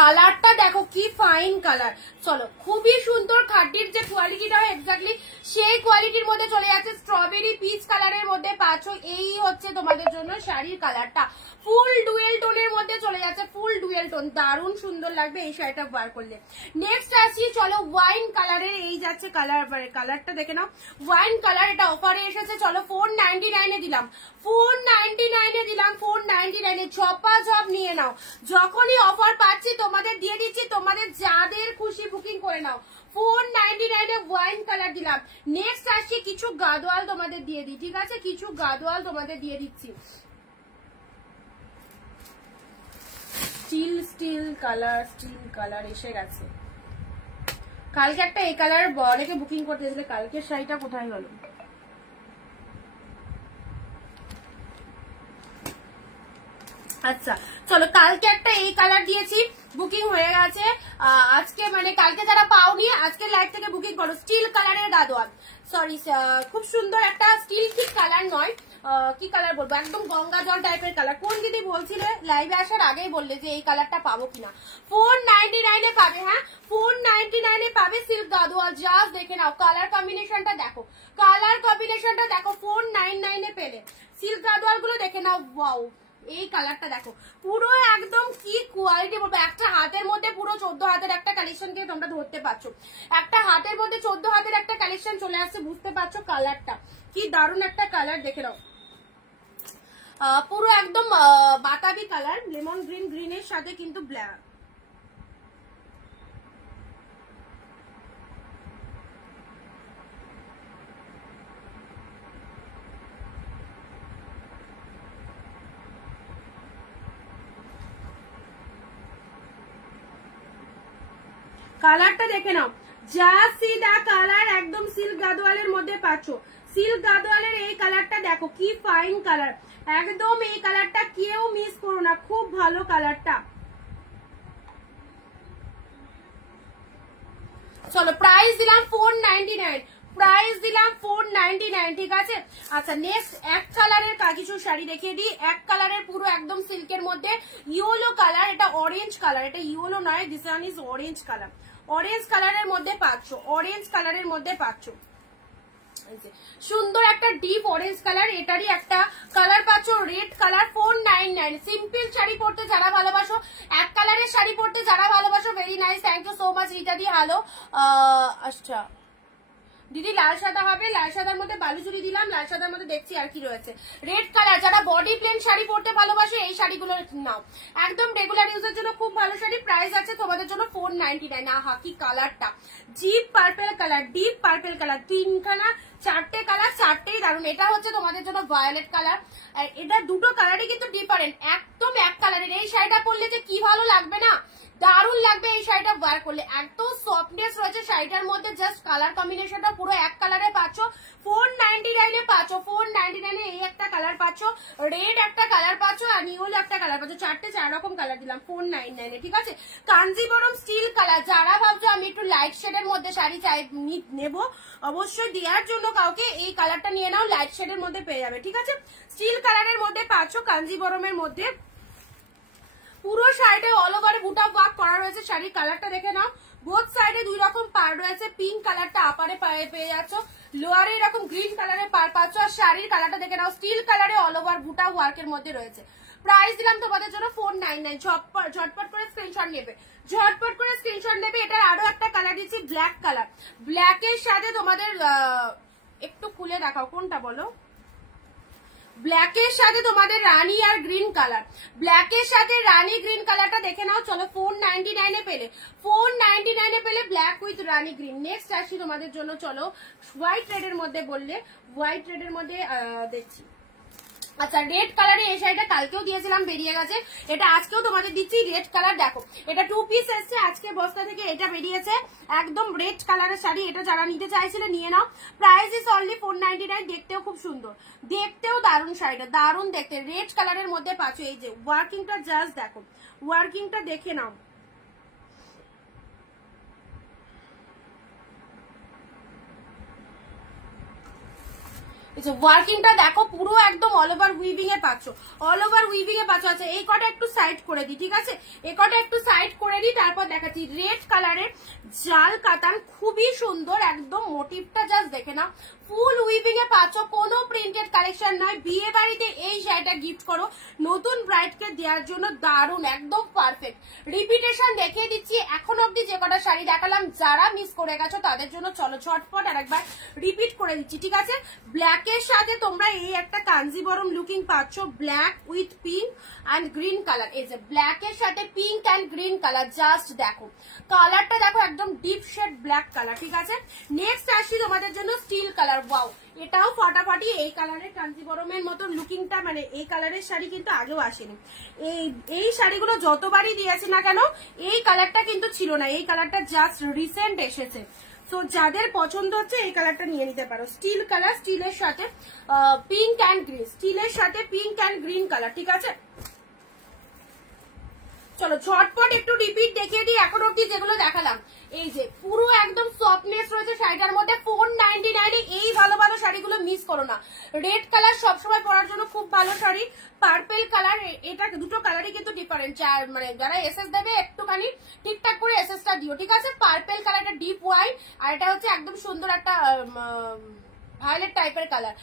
কালারটা দেখো কি ফাইন কালার। চলো, খুবই সুন্দর খাটির যে কোয়ালিটিটা হয় এক্স্যাক্টলি সেই কোয়ালিটির মধ্যে চলে যাচ্ছে। স্ট্রবেরি পিচ কালারের মধ্যে পাচ্ছ। এই হচ্ছে তোমাদের জন্য শাড়ির কালারটা, ফুল ডুয়েল টোনের মধ্যে চলে যাচ্ছে, ফুল ডুয়েল টোন, দারুণ সুন্দর লাগবে এই শাড়িটা বার করলে। নেক্সট আসছি, চলো ওয়াইন কালারের, এই যাচ্ছে কালার, কালারটা দেখে নাও, ওয়াইন কালার। এটা অফারে এসেছে, চলো 499 এ দিলাম, 499 এ দিলাম, 499 এ ঝপাঝপ নিয়ে নাও। যখনই অফার পাচ্ছি তোমাদের দিয়ে দিচ্ছি, তোমাদের যাদের খুশি বুকিং করে নাও। 499 এ ওয়াইন কালার দিলাম। নেক্সট আসছি, কিছু গাদোয়াল তোমাদের দিয়ে দিই, ঠিক আছে, কিছু গাদোয়াল তোমাদের দিয়ে দিচ্ছি। স্টিল কালার এসে গেছে। কালকে একটা এই কালার অনেকে বুকিং করতে এসেছিল, কালকে শাড়িটা কোথায় গেল? আচ্ছা চলো, কালকে একটা এই কালার দিয়েছি, বুকিং হয়ে গেছে। আজকে মানে কালকে যারা পাওনি আজকে লাইভ থেকে বুকিং করো। স্টিল কালারের গাদোয়াল, সরি খুব সুন্দর একটা স্টিল, ঠিক কালার নয়, কি কালার বলবো, একদম গঙ্গা জল টাইপের কালার। কোন দিদি বলছিলে লাইভে আসার আগেই বললে যে এই কালারটা পাবো কিনা। 499 এ পাবে, হ্যাঁ 499 এ পাবে সিল্ক গাদোয়াল। জাস্ট দেখে নাও কালার কম্বিনেশনটা দেখো, কালার কম্বিনেশনটা দেখো, 499 এ পেলে সিল্ক গাদোয়াল গুলো দেখে নাও। ওয়াও, এই কালারটা দেখো, পুরো একদম কি কোয়ালিটি বলবো, একটা হাতের মধ্যে পুরো 14 হাতের একটা কালেকশন কে তোমরা ধরতে পারছো, একটা হাতের মধ্যে 14 হাতের একটা কালেকশন চলে আসছে, বুঝতে পারছো কালারটা কি দারুণ একটা কালার। দেখে নাও পুরো একদম বাতাবি কালার, লেমন গ্রিনের সাথে কিন্তু ব্ল্যাক। কালারটা দেখে নাও, যা সিদা কালার, একদম সিল্ক গাদোয়ালের মধ্যে পাচ্ছো। সিল্ক গাদোয়ালের এই কালারটা দেখো কি ফাইন কালার, একদম এই কালারটা কেউ মিস করো না, খুব ভালো কালারটা। চলো প্রাইস দিলাম 499, প্রাইস দিলাম 499, ঠিক আছে। আচ্ছা নেক্সট এক কালারের কিছু শাড়ি দেখিয়ে দিই। এক কালারের পুরো একদম সিল্কের মধ্যে ইয়েলো কালার, এটা অরেঞ্জ কালার, এটা ইয়েলো নয়, this one is orange colour. Orange কালারের মধ্যে পাচ্ছ, অরেঞ্জ কালারের মধ্যে পাচ্ছ, সুন্দর একটা ডিপ অরেঞ্জ কালার। এটারই একটা কালার পাচ্ছ রেড কালার, 499। সিম্পল শাড়ি পরতে যারা ভালোবাসো, এক কালারের শাড়ি পরতে যারা ভালোবাসো, very nice, thank you so much Rita দি। হ্যালো আচ্ছা দিদি, লাল সাদা হবে, লাল সাদার মধ্যে বালুচুরি দিলাম, লাল সাদার মধ্যে দেখছি আর কি রয়েছে। রেড কালার, যারা বডি প্লেন শাড়ি পরতে ভালোবাসে এই শাড়িগুলো নাও, একদম রেগুলার ইউজের জন্য খুব ভালো শাড়ি। প্রাইস আছে তোমাদের জন্য 499। আহা কি কালারটা, deep purple colour, deep purple colour, তিনখানা চারটে কালার, চারটেই দারুন। এটা হচ্ছে তোমাদের জন্য ভায়োলেট কালার, এটা দুটো কালারই কিন্তু ডিফারেন্ট, একদম এক কালারের। এই শাড়িটা পরলে যে কি ভালো লাগবে না, দারুণ লাগবে এই শাড়িটা ওয়্যার করলে, এত সফটনেস রয়েছে শাড়িটার মধ্যে, জাস্ট কালার কম্বিনেশনটা পুরো এক কালারে পাচ্ছ। 499 এ পাচ্ছ, 499 এ এই একটা কালার পাচ্ছ, রেড একটা কালার পাচ্ছ, আর নিউল একটা কালার পাচ্ছ, চারটে চার রকম কালার দিলাম 499 এ, ঠিক আছে। কাঞ্জিবরম স্টিল কালার, যারা ভাবছো আমি একটু লাইট শেডের মধ্যে শাড়ি চাই নেবো, অবশ্যই দেওয়ার জন্য কাউকে এই কালারটা নিয়ে নাও, লাইট শেডের মধ্যে পেয়ে যাবে, ঠিক আছে। স্টিল কালারের মধ্যে পাচ্ছ, কাঞ্জিবরমের মধ্যে পুরো শাড়িটা অল ওভার বুটা ওয়ার্ক করা রয়েছে। শাড়ির কালারটা দেখে নাও, বোথ সাইডে দুই রকম পার রয়েছে, পিঙ্ক কালারটা আপারে পেয়ে যাচ্ছ, লোয়ারে এরকম গ্রিন কালারের পার পাচ্ছ, আর শাড়ির কালারটা দেখে নাও স্টিল কালারে অল ওভার বুটা ওয়ার্কের মধ্যে রয়েছে। প্রাইস দিলাম তোমাদের জন্য 499। ঝটপট করে স্ক্রিনশট নেবে, ঝটপট করে স্ক্রিনশট নেবে। এটার আরো একটা কালার দিচ্ছি, ব্ল্যাক কালার, ব্ল্যাকের সাথে তোমাদের একটু খুলে দেখাও কোনটা বলো, ব্ল্যাকের সাথে তোমাদের রানী আর গ্রিন কালার, ব্ল্যাকের সাথে রানী গ্রিন কালারটা দেখে নাও। চলো 499 এ পেলে, 499 এ পেলে black with Rani green. Next আসি তোমাদের জন্য, চলো হোয়াইট রেডের মধ্যে, বললে হোয়াইট রেডের মধ্যে দেখছি। আচ্ছা রেড কালারে এই শাড়িটা কালকেও দিয়েছিলাম, বেরিয়ে গেছে, এটা আজকেও তোমাদের দিচ্ছি রেড কালার। দেখো এটা 2 পিস এসছে, আজকে বস্তা থেকে এটা বেরিয়েছে, একদম রেড কালারের শাড়ি। এটা যারা নিতে চাইছিলে নিয়ে নাও, প্রাইস ইজ অনলি 499। দেখতেও খুব সুন্দর, দেখতেও দারুণ, শাড়িটা দারুণ দেখতে, রেড কালারের মধ্যে পাচ্ছ। এই যে ওয়ার্কিংটা জাস্ট দেখো, ওয়ার্কিংটা দেখে নাও, ওয়ার্কিংটা দেখো পুরো একদম অল ওভার উইভিং এ পাচ্ছ, অল ওভার উইভিং এ পাচ্ছ। আচ্ছা এই কটা একটু সাইড করে দিই, ঠিক আছে, এই কটা একটু সাইড করে দিই, তারপর দেখাচ্ছি রেড কালারের জাল কাতান, খুবই সুন্দর একদম, মোটিভটা জাস্ট দেখে না, ফুল উইভিং এ পাচ্ছ, কোনো প্রিন্টেড কালেকশন নয়। বিয়ে বাড়িতে এই শাড়িটা গিফট করো নতুন ব্রাইডকে দেওয়ার জন্য, দারুণ একদম পারফেক্ট। রিপিটেশন দেখিয়ে দিচ্ছি, এখন অব্দি যে কটা শাড়ি দেখালাম যারা মিস করে গেছো তাদের জন্য চলো ঝটপট আর একবার রিপিট করে দিচ্ছি, ঠিক আছে। ব্ল্যাকের সাথে তোমরা এই একটা কাঞ্জিবরম লুকিং পাচ্ছ, black with pink and green colour. এই যে ব্ল্যাকের সাথে pink and green colour, just দেখো কালারটা দেখো, একদম ডিপ শেড ব্ল্যাক কালার, ঠিক আছে। নেক্সট আসছি তোমাদের জন্য স্টিল কালার, ওয়াও এটাও ফাটাফাটি। এই কালারের কাঞ্জিবরমের মতো লুকিংটা, মানে এই কালারের শাড়ি কিন্তু আগেও আসেনি। এই শাড়িগুলো যতবারই দিয়েছে না কেন এই কালারটা কিন্তু ছিল না, এই কালারটা জাস্ট রিসেন্ট এসেছে। তো যাদের পছন্দ হচ্ছে এই কালারটা নিয়ে নিতে পারো। স্টিল কালার, স্টিলের সাথে পিঙ্ক অ্যান্ড গ্রিন, স্টিলের সাথে পিঙ্ক অ্যান্ড গ্রিন কালার, ঠিক আছে। চলো ঝটপট একটু রিপিট দেখিয়ে দিই এখন অব্দি যেগুলো দেখালাম। এই যে পুরো একদম সফটনেস রয়েছে শাড়িটার মধ্যে, 499 এ এই ভালো ভালো শাড়িগুলো মিস করো না। রেড কালার সবসময় পরার জন্য খুব ভালো শাড়ি, পার্পেল কালার, এটা দুটো কালারই কিন্তু ডিফারেন্ট, মানে যারা এসএস দেবে একটুখানি ঠিকঠাক করে এসএসটা দিও, ঠিক আছে। পার্পেল কালারটা ডিপ হোয়াইট, আর এটা হচ্ছে একদম সুন্দর একটা ভায়োলেট টাইপের কালার।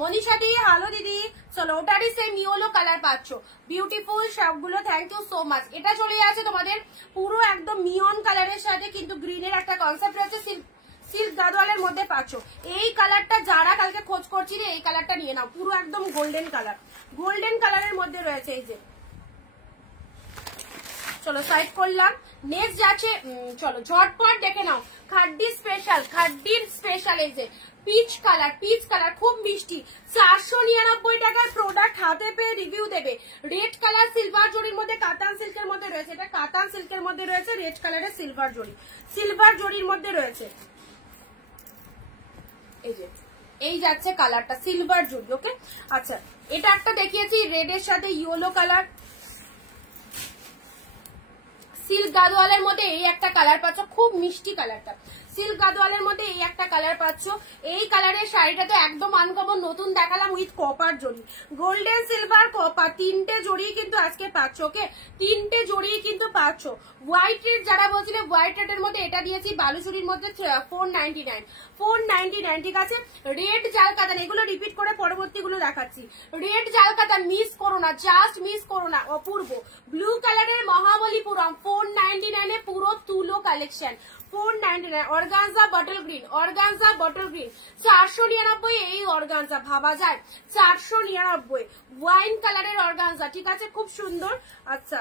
মনীষা দি হ্যালো দিদি, চলো ওটারই সেম ইয়েলো কালার পাচ্ছ, বিউটিফুল সবগুলো, থ্যাংক ইউ সো মাচ। এটা চলে যাচ্ছে তোমাদের পুরো একদম মিয়ন কালারের সাথে কিন্তু গ্রিনের একটা কনসেপ্ট রয়েছে, সিল্ক গাদওয়ালের মধ্যে পাচ্ছ। এই কালারটা যারা কালকে খোঁজ করছিলে এই কালারটা নিয়ে নাও, পুরো একদম গোল্ডেন কালার, গোল্ডেন কালারের মধ্যে রয়েছে। এই যে চলো সাইড করলাম, নেক্সট যাচ্ছে, চলো ঝটপট দেখে নাও খাড্ডি স্পেশাল, খাড্ডির স্পেশাল। এই যে পিচ কালার, পিচ কালার খুব মিষ্টি, 499 টাকার প্রোডাক্ট, হাতে পেয়ে রিভিউ দেবে। রেড কালার সিলভার জরির মধ্যে, কাতান সিল্কের মধ্যে রয়েছে, এটা কাতান সিল্কের মধ্যে রয়েছে, রেড কালারের সিলভার জরি, সিলভার জরির মধ্যে রয়েছে। এই যে এই যাচ্ছে কালারটা সিলভার জরি, ওকে। আচ্ছা এটা একটা দেখিয়েছি রেডের সাথে ইয়েলো কালার, সিল্ক গাদওয়ালের মধ্যে এই একটা কালার পাচ্ছ, খুব মিষ্টি কালারটা, সিল্ক গাদওয়ালের মধ্যে এই একটা কালার পাচ্ছ। এই কালারের শাড়িটা তো একদম আনকমন, নতুন দেখালাম উইথ কপার জরি, গোল্ডেন সিলভার কপার, তিনটে জড়ি কিন্তু আজকে পাচ্ছ, ওকে, তিনটে জড়ি কিন্তু পাচ্ছ। হোয়াইট রেড যারা বলছিলে, হোয়াইট রেডের মধ্যে এটা দিয়েছি, বালুচুরির মধ্যে 499, 499, ঠিক আছে। রেড জাল কাতান, এগুলো রিপিট করে পরবর্তীগুলো দেখাচ্ছি। রেড জাল কাতান মিস করো না, জাস্ট মিস করো না, অপূর্ব। ব্লু কালারের মহাবলীপুরম, 499 এ পুরো তুলো collection, 499। Organza bottle green, organza bottle green 499, এই অর্গানজা ভাবা যায় 499। ওয়াইন কালারের অর্গানজা, ঠিক আছে, খুব সুন্দর। আচ্ছা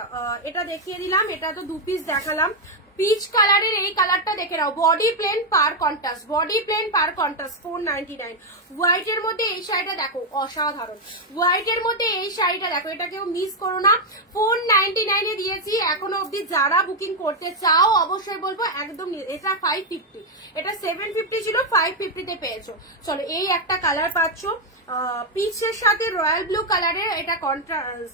এটা দেখিয়ে দিলাম, এটা তো 2 পিস দেখালাম। পিচ কালারের এই কালারটা দেখে নাও, বডি প্লেন পার কন্ট্রাস্ট, বডি প্লেন পার কন্ট্রাস্ট, 499। হোয়াইট এর মধ্যে এই শাড়িটা দেখো অসাধারণ, হোয়াইট এর মধ্যে এই শাড়িটা দেখো, এটা কেউ মিস করো না, 499 এ দিয়েছি। এখনো অব্দি যারা বুকিং করতে চাও অবশ্যই বলবো একদম, এটা 550, এটা 750 ছিল, 550 তে পেয়েছো। চলো এই একটা কালার পাচ্ছ পিচের সাথে রয়্যাল ব্লু কালারের, এটা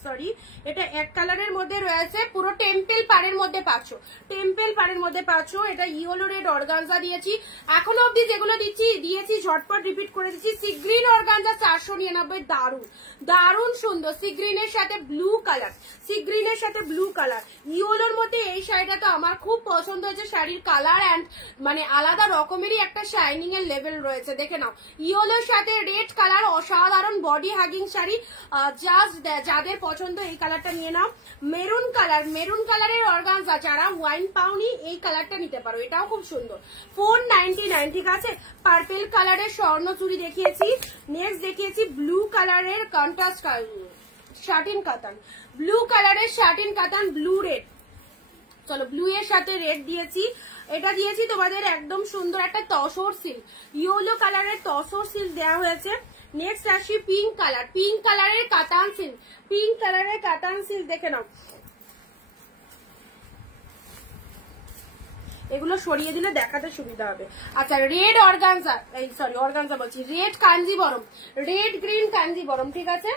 সরি এটা এক কালারের মধ্যে রয়েছে, পুরো টেম্পেল পাড়ের মধ্যে পাচ্ছ, টেম্পেল পাড়ের মধ্যে পাচ্ছ। এটা ইয়েলো রেড অর্গানজা দিয়েছি, এখনো অব্দি যেগুলো দিয়েছি ঝটপট রিপিট করে দিচ্ছি। সিগ্রিন অর্গানজা 499, দারুন দারুন সুন্দর, সিগ্রিনের সাথে ব্লু কালার, সিগ্রিনের সাথে ব্লু কালার, ইয়েলোর মধ্যে এই শাড়িটা তো আমার খুব পছন্দ হয়েছে। শাড়ির কালার অ্যান্ড মানে আলাদা রকমেরই একটা শাইনিং এর লেভেল রয়েছে, দেখে নাও। ইয়েলোর সাথে রেড কালার, অসাধারণ বডি হাগিং শাড়ি, জাস্ট যাদের পছন্দ এই কালারটা নিয়ে নাও। মেরুন কালার, মেরুন কালারের অর্গানজা, যারা ওয়াইন পাওনি এই কালারটা নিতে পারো, এটাও খুব সুন্দর, 499, ঠিক আছে। পার্পেল কালারের স্বর্ণ চুড়ি দেখিয়েছি, নেক্সট দেখিয়েছি ব্লু কালারের কন্ট্রাস্ট শাটিন কাতান, ব্লু কালারের শাটিন কাতান, ব্লু রেড। চলো ব্লু এর সাথে রেড দিয়েছি, এটা দিয়েছি তোমাদের একদম সুন্দর একটা তসর সিল্ক, ইয়েলো কালারের তসর সিল্ক দেওয়া হয়েছে। নেক্সট আসি পিঙ্ক কালার, পিঙ্ক কালারের কাতান সিল্ক, পিঙ্ক কালারের কাতান সিল্ক দেখে নাও, এগুলো সরিয়ে দিলে দেখাতে সুবিধা হবে। আচ্ছা রেড অর্গানজা, এই সরি অর্গানজা বলছি, red Kanjeevaram, red green Kanjeevaram, ঠিক আছে।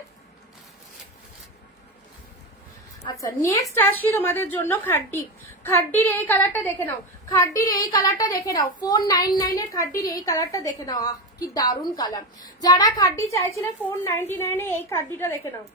আচ্ছা নেক্সট আসি তোমাদের জন্য খাড্ডি। খাড্ডির এই কালারটা দেখে নাও, খাড্ডির এই কালারটা দেখে নাও, 499 এর খাড্ডির এই কালারটা দেখে নাও। আহ কি দারুন কালার। যারা খাড্ডি চাইছিলে 499 এ এই খাড্ডিটা দেখে নাও।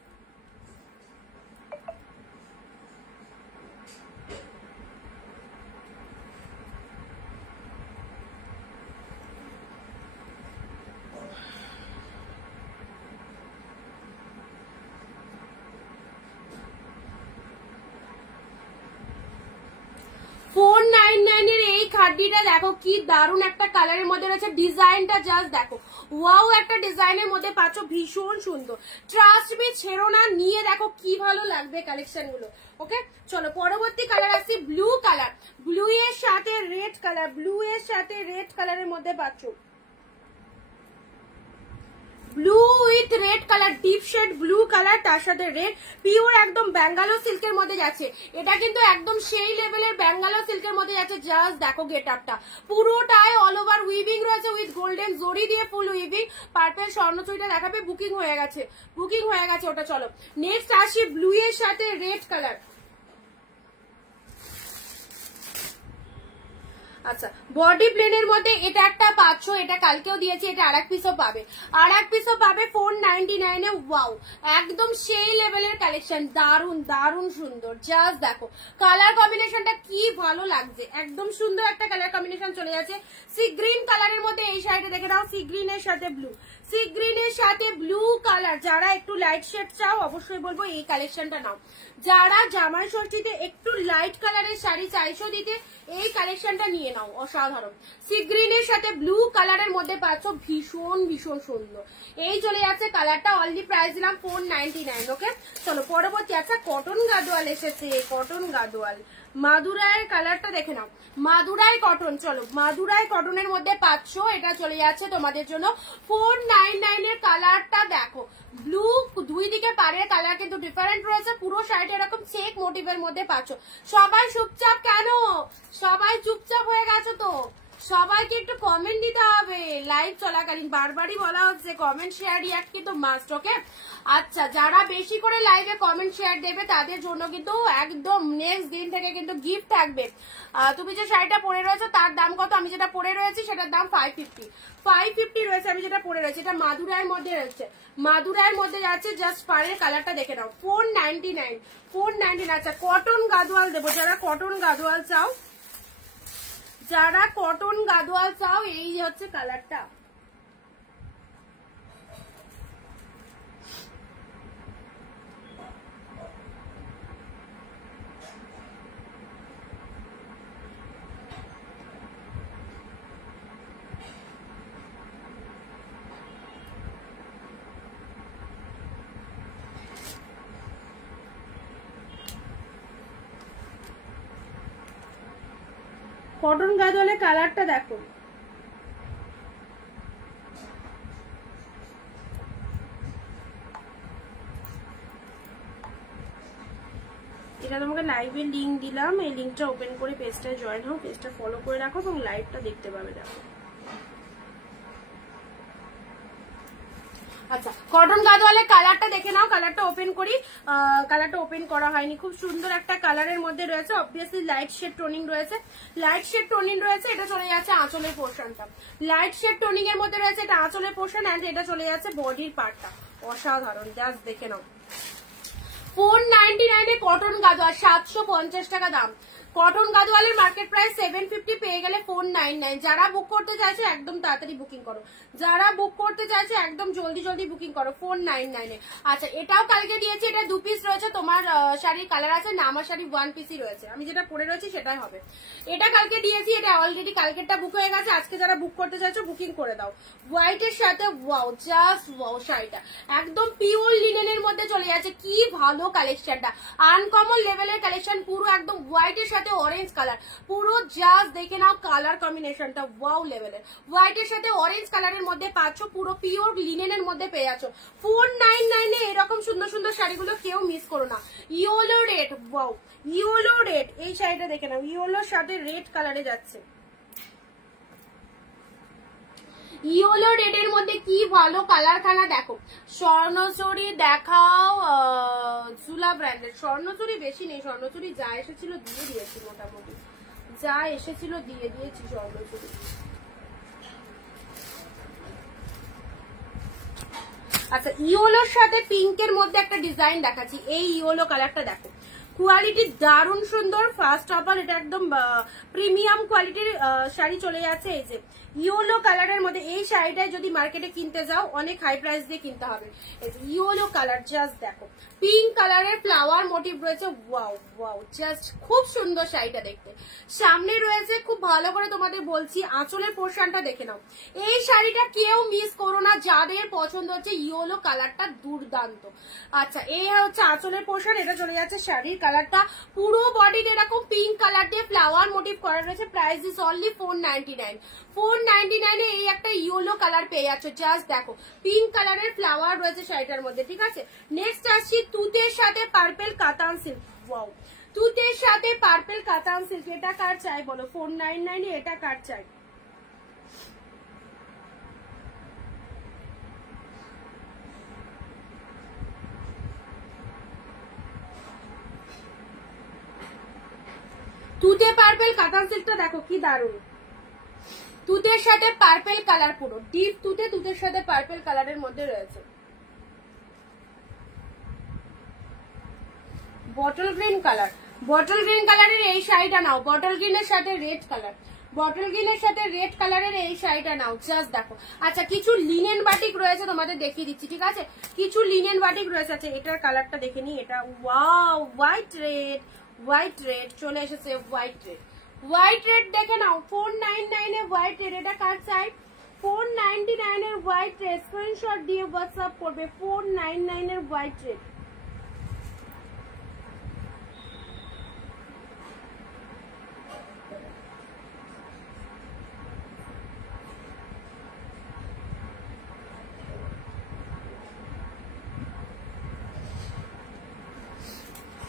এর এই খাড্ডিটা দেখো কি দারুন একটা কালারের মধ্যে রয়েছে, ডিজাইনটা জাস্ট দেখো, ওয়াও একটা ডিজাইনের মধ্যে পাচ্ছ, ভীষণ সুন্দর। ট্রাস্ট মি, ছেড়ো না, নিয়ে দেখো কি ভালো লাগবে কালেকশন গুলো। ওকে চলো পরবর্তী কালার আসছি ব্লু কালার। ব্লু এর সাথে রেড কালার, ব্লু এর সাথে রেড কালারের মধ্যে পাচ্ছ, blue with red colour, deep shade blue colour, তার সাথে রেড, পিওর একদম ব্যাঙ্গালোর সিল্কের মধ্যে যাচ্ছে। এটা কিন্তু একদম সেই লেভেলের ব্যাঙ্গালোর সিল্কের মধ্যে যাচ্ছে। জাস্ট দেখো গেট আপটা, পুরোটাই অল ওভার উইভিং রয়েছে উইথ গোল্ডেন জরি দিয়ে ফুল উইভিং। পার্পেল স্বর্ণচুরিটা দেখাবে, বুকিং হয়ে গেছে, বুকিং হয়ে গেছে ওটা। চলো নেক্সট আসি ব্লু এর সাথে রেড কালার। আচ্ছা বডি প্লেনের মধ্যে এটা একটা পাচ্ছ, এটা কালকেও দিয়েছি, এটা আর এক পিসও পাবে, আর এক পিসও পাবে 499 এ। ওয়াও একদম সেই লেভেলের কালেকশন, দারুন দারুন সুন্দর। জাস্ট দেখো কালার কম্বিনেশনটা কি ভালো লাগছে, একদম সুন্দর একটা কালার কম্বিনেশন চলে যাচ্ছে। সি গ্রিন কালারের মধ্যে এই শাড়িটা দেখে নাও, সি গ্রিনের সাথে ব্লু, সি গ্রিনের সাথে ব্লু কালার। যারা একটু লাইট শেড চাও অবশ্যই বলবো এই কালেকশনটা নাও। যারা জামাই ষষ্ঠীতে একটু লাইট কালারের শাড়ি চাইছো দিতে, এই কালেকশনটা নিয়ে নাও, অসাধারণ। সি গ্রিনের সাথে ব্লু কালারের মধ্যে পাচ্ছ, ভীষণ ভীষণ সুন্দর। এই চলে যাচ্ছে কালারটা, অলরেডি প্রাইস দিলাম 499। ওকে চলো পরবর্তী। আচ্ছা কটন গাদোয়াল এসেছে, কটন গাদোয়াল, মাদুরাইয়ের কালারটা দেখে নাও, মাদুরাই কটন। চলো মাদুরাই কটনের মধ্যে পাচ্ছ, এটা চলে যাচ্ছে তোমাদের জন্য 499 এর। কালারটা দেখো, ব্লু, দুই দিকে পাড়ের কালার কিন্তু ডিফারেন্ট রয়েছে, পুরো শাড়িটা এরকম চেক মোটিভের মধ্যে পাচ্ছ। সবাই চুপচাপ কেন, সবাই চুপচাপ হয়ে গেছো তো, সবাইকে একটু কমেন্ট দিতে হবে লাইভ চলাকালীন, বারবারই বলা হচ্ছে কমেন্ট শেয়ার রিয়াক্ট কিন্তু মাস্ট। ওকে আচ্ছা যারা বেশি করে লাইভে কমেন্ট শেয়ার দেবে তাদের জন্য কিন্তু একদম নেক্সট দিন থেকে কিন্তু গিফট থাকবে। তুমি যে শাড়িটা পরে রয়েছে তার দাম কত, আমি যেটা পরে রয়েছি সেটার দাম 550 রয়েছে, আমি যেটা পরে রয়েছি এটা মাদুরাইয়ের মধ্যে রয়েছে, মাদুরাইয়ের মধ্যে যাচ্ছে। জাস্ট পাড়ের কালারটা দেখে নাও, 499। আচ্ছা কটন গাদোয়াল দেবো, যারা কটন গাদোয়াল চাও, যারা কটন গাদোয়াল চাও, এই হচ্ছে কালারটা। কটন গাদোয়ালের কালারটা দেখো, এটা তোমাকে লাইভের লিঙ্ক দিলাম, এই লিঙ্কটা ওপেন করে পেজটা জয়েন হও, পেজটা ফলো করে রাখো এবং লাইভটা দেখতে পাবে। দেখো আচ্ছা কটন গাদোয়ালের কালারটা দেখে নাও, কালারটা ওপেন করি, কালারটা ওপেন করা হয়নি, খুব সুন্দর একটা কালারের মধ্যে রয়েছে, অবভিয়াসলি লাইট শেড টোনিং রয়েছে, লাইট শেড টোনিং রয়েছে। এটা চলে যাচ্ছে আঁচলের পোর্শনটা, লাইট শেড টোনিং এর মধ্যে রয়েছে, এটা আঁচলের পোর্শন, এন্ড এটা চলে যাচ্ছে বডির পার্টটা, অসাধারণ। জাস্ট দেখে নাও 499 এ কটন গাদোয়াল, 750 টাকা দাম। কটন গাদোয়ালের মার্কেট প্রাইস 750, পেয়ে গেলে 499। যারা বুক করতে চাইছো একদম তাড়াতাড়ি বুকিং করো, যারা বুক করতে চাইছো একদম জলদি জলদি বুকিং করো 499 এ। আচ্ছা এটাও কালকে দিয়েছি, এটা 2 পিস রয়েছে, তোমার শাড়ির কালার আছে না, আমার শাড়ি 1 পিসই রয়েছে, আমি যেটা পরে রয়েছি সেটাই হবে। এটা কালকে দিয়েছি, এটা অলরেডি কালকেরটা বুক হয়ে গেছে, আজকে যারা বুক করতে চাইছো বুকিং করে দাও। হোয়াইটের সাথে ওয়াও, জাস্ট ওয়াও, শাড়িটা একদম পিওর লিনেনের মধ্যে চলে যাচ্ছে, কি ভালো কালেকশনটা, আনকমন লেভেলের কালেকশন, পুরো একদম হোয়াইটের সাথে অরেঞ্জ কালার, পুরো জাস্ট দেখে নাও কালার কম্বিনেশনটা ওয়াও লেভেলের। হোয়াইটের সাথে অরেঞ্জ কালারের মধ্যে পাচ্ছ, পুরো পিওর লিনেনের মধ্যে পেয়ে যাচ্ছ 499 এ। এরকম সুন্দর সুন্দর শাড়িগুলো কেউ মিস করো না। Yellow red, wow yellow red, এই শাড়িটা দেখে নাও, ইয়েলোর সাথে রেড কালারে যাচ্ছে, ইয়েলো রেডের মধ্যে কি ভালো কালারখানা দেখো। স্বর্ণচুরি দেখাও, জুলা ব্র্যান্ডের। স্বর্ণচুরি বেশি নেই, স্বর্ণচুরি যা এসেছিল দিয়ে দিয়েছি, মোটামুটি যা এসেছিল দিয়ে দিয়েছি স্বর্ণচুরি। আচ্ছা, ইয়েলোর সাথে পিঙ্কের মধ্যে একটা ডিজাইন দেখাচ্ছি। এই ইয়েলো কালারটা দেখো, কোয়ালিটি দারুণ সুন্দর। ফার্স্ট অফ অল এটা একদম প্রিমিয়াম কোয়ালিটির শাড়ি চলে যাচ্ছে। এই যে ইয়েলো কালারের মধ্যে এই শাড়িটাই যদি মার্কেটে কিনতে যাও অনেক হাই প্রাইস দিয়ে কিনতে হবে। এই যে ইয়েলো কালার, জাস্ট দেখো পিঙ্ক কালারের ফ্লাওয়ার মোটিভ রয়েছে। ওয়াও ওয়াও, জাস্ট খুব সুন্দর শাড়িটা দেখতে। সামনে রয়েছে, খুব ভালো করে তোমাদের বলছি, আঁচলের পোর্শনটা দেখে নাও। এই শাড়িটা কেউ মিস করো না, যাদের পছন্দ হচ্ছে ইয়েলো কালারটা দুর্দান্ত। আচ্ছা, এই হচ্ছে আঁচলের পোর্শন, এটা চলে যাচ্ছে শাড়ির কালারটা। পুরো বডিতে এরকম পিঙ্ক কালার দিয়ে ফ্লাওয়ার মোটিভ করা রয়েছে। Price is only 499। 499 এই একটা ইয়েলো কালার পেয়ে যাচ্ছ। জাস্ট দেখো পিঙ্ক কালারের ফ্লাওয়ার রয়েছে শাড়িটার মধ্যে, ঠিক আছে। নেক্সট আসছি তুতের সাথে পার্পেল কাতান সিল্ক। ওয়াও, তুতের সাথে পার্পেল কাতান সিল্ক, এটা কার চাই বলো? 499 এটা কার চাই? তুতে পার্পেল কাতান সিল্কটা দেখো কি দারুণ। তুতের সাথে পার্পেল কালার, পুরো ডিপ তুতে, তুতের সাথে পার্পেল কালারের মধ্যে রয়েছে। Bottle green colour, bottle green কালারের এই শাড়িটা নাও। বটল গ্রিনের সাথে রেড কালার, বটল গ্রিনের সাথে রেড কালারের এই শাড়িটা নাও। জাস্ট দেখো। আচ্ছা, কিছু লিনেন বাটিক রয়েছে, তোমাদের দেখিয়ে দিচ্ছি, ঠিক আছে। কিছু লিনেন বাটিক রয়েছে। আচ্ছা, এটার কালারটা দেখে নি। এটা wow, white red, white red চলে এসেছে। হোয়াইট রেড, হোয়াইট রেড দেখে নাও। 499 এ হোয়াইট রেড, এটা কার চাই? 499 এর হোয়াইট রেড, স্ক্রিনশট দিয়ে হোয়াটসঅ্যাপ করবে। 499 এর হোয়াইট রেড।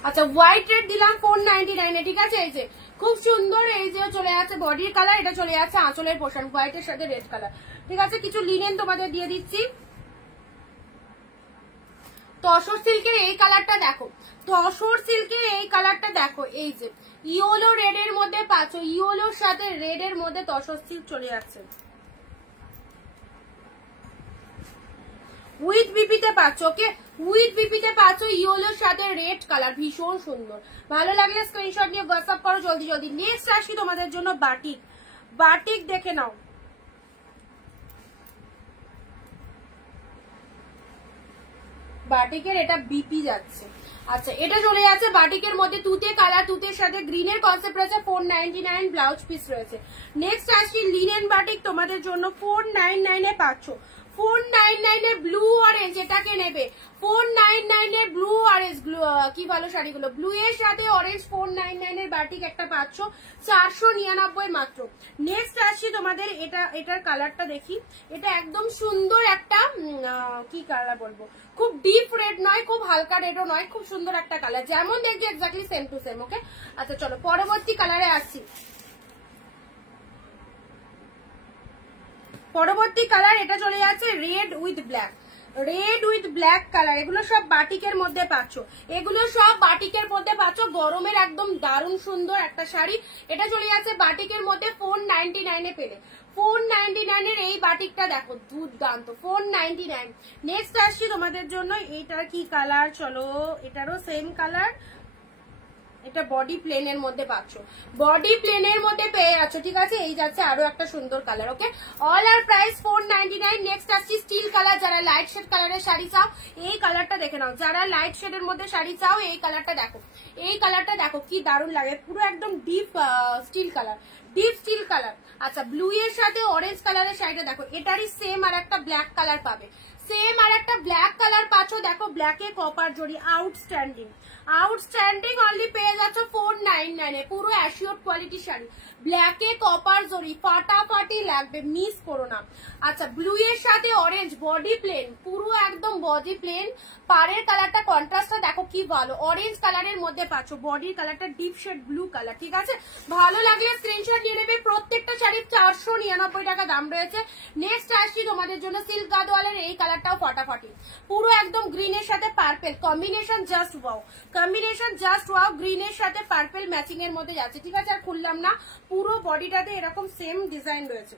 আচ্ছা, হোয়াইট রেড দিলাম 499 এ, ঠিক আছে। এই যে খুব সুন্দর, এই যে চলে যাচ্ছে বডির কালার, এটা চলে যাচ্ছে আঁচলের পোর্শন, হোয়াইটের সাথে রেড কালার, ঠিক আছে। কিছু লিনেন তোমাদের দিয়ে দিচ্ছি। তসর সিল্কের এই কালারটা দেখো, তসর সিল্কের এই কালারটা দেখো। এই যে ইয়েলো রেড এর মধ্যে পাচ্ছ, ইয়েলোর সাথে রেড এর মধ্যে তসর সিল্ক চলে যাচ্ছে। উইথ বিপিতে পাচ্ছ, ওকে, উইথ বিপিতে পাচ্ছ ইয়েলোর সাথে রেড কালার, ভীষণ সুন্দর। ভালো লাগলে স্ক্রিনশট নিয়ে হোয়াটসঅ্যাপ করো জলদি জলদি। নেক্সট আসি তোমাদের জন্য বাটিক। বাটিক দেখে নাও। বাটিকের এটা বিপি যাচ্ছে। আচ্ছা, এটা চলে যাচ্ছে বাটিকের মধ্যে তুতে কালার, তুতের সাথে গ্রিনের কনসেপ্ট রয়েছে। 499 ব্লাউজ পিস রয়েছে। নেক্সট আসি লিনেন বাটিক, তোমাদের জন্য 499 এ পাচ্ছ। 499 এর ব্লু অরেঞ্জ, এটাকে নেবে। 499 এর ব্লু অরেঞ্জ, কি ভালো শাড়িগুলো। ব্লু এর সাথে অরেঞ্জ 499 এর বাটিক একটা পাচ্ছ, 499 মাত্র। নেক্সট আসছি তোমাদের, এটার কালারটা দেখি। এটা একদম সুন্দর একটা কি কালার বলবো, খুব ডিপ রেড নয়, খুব হালকা রেডও নয়, খুব সুন্দর একটা কালার, যেমন দেখছি এক্স্যাক্টলি সেম টু সেম। ওকে, আচ্ছা চলো পরবর্তী কালারে আসছি। পরবর্তী কালার এটা চলে যাচ্ছে red with black, red with black colour. এগুলো সব বাটিকের মধ্যে পাচ্ছ, এগুলো সব বাটিকের মধ্যে পাচ্ছ। গরমের একদম দারুণ সুন্দর একটা শাড়ি। এটা চলে যাচ্ছে বাটিকের মধ্যে 499 এ পেলে। 499 এর এই বাটিকটা দেখো, দুর্দান্ত, 499। নেক্সট আসছি তোমাদের জন্য, এইটার কি কালার, চলো এটারও সেম কালার। এটা বডি প্লেনের মধ্যে পাচ্ছ, বডি প্লেনের মধ্যে পেয়ে যাচ্ছ, ঠিক আছে। এই যাচ্ছে আরো একটা সুন্দর কালার। ওকে, অল আর প্রাইস 499। নেক্সট আসছি স্টিল কালার। যারা লাইট শেড কালারের শাড়ি চাও এই কালারটা দেখে নাও। যারা লাইট শেডের মধ্যে শাড়ি চাও এই কালারটা দেখো, এই কালারটা দেখো কি দারুণ লাগে, পুরো একদম deep steel colour, deep steel colour. আচ্ছা, ব্লু এর সাথে অরেঞ্জ কালারের শাড়িটা দেখো, এটারই সেম আর একটা ব্ল্যাক কালার পাবে, সেম আর একটা ব্ল্যাক কালার পাচ্ছ। দেখো ব্ল্যাকে কপার জড়ি, আউটস্ট্যান্ডিং, আউটস্ট্যান্ডিং অনলি পেয়ে যাচ্ছ 499 এ। পুরো অ্যাশিওর কোয়ালিটি শাড়ি, ব্ল্যাকে কপার জরি, ফাটাফাটি লাগবে, মিস করো না। আচ্ছা ব্লু এর সাথে অরেঞ্জ, বডি প্লেন, পুরো একদম বডি প্লেন। পাড়ের কালারটা কন্ট্রাস্টটা দেখো কি ভালো, অরেঞ্জ কালারের মধ্যে পাচ্ছ, বডির কালারটা ডিপ শেড ব্লু কালার। ঠিক আছে, ভালো লাগলে স্ক্রিনশট নিয়ে নেবে। প্রত্যেকটা শাড়ির 499 টাকা দাম রয়েছে। নেক্সট আসছি তোমাদের জন্য সিল্ক গাদওয়ালের এই কালারটাও ফাটাফাটি, পুরো একদম গ্রিনের সাথে purple combination, just wow combination, just wow. গ্রিনের সাথে পার্পেল ম্যাচিং এর মধ্যে যাচ্ছে। ঠিক আছে, আর খুললাম না, পুরো বডিটাতে এরকম সেম ডিজাইন রয়েছে।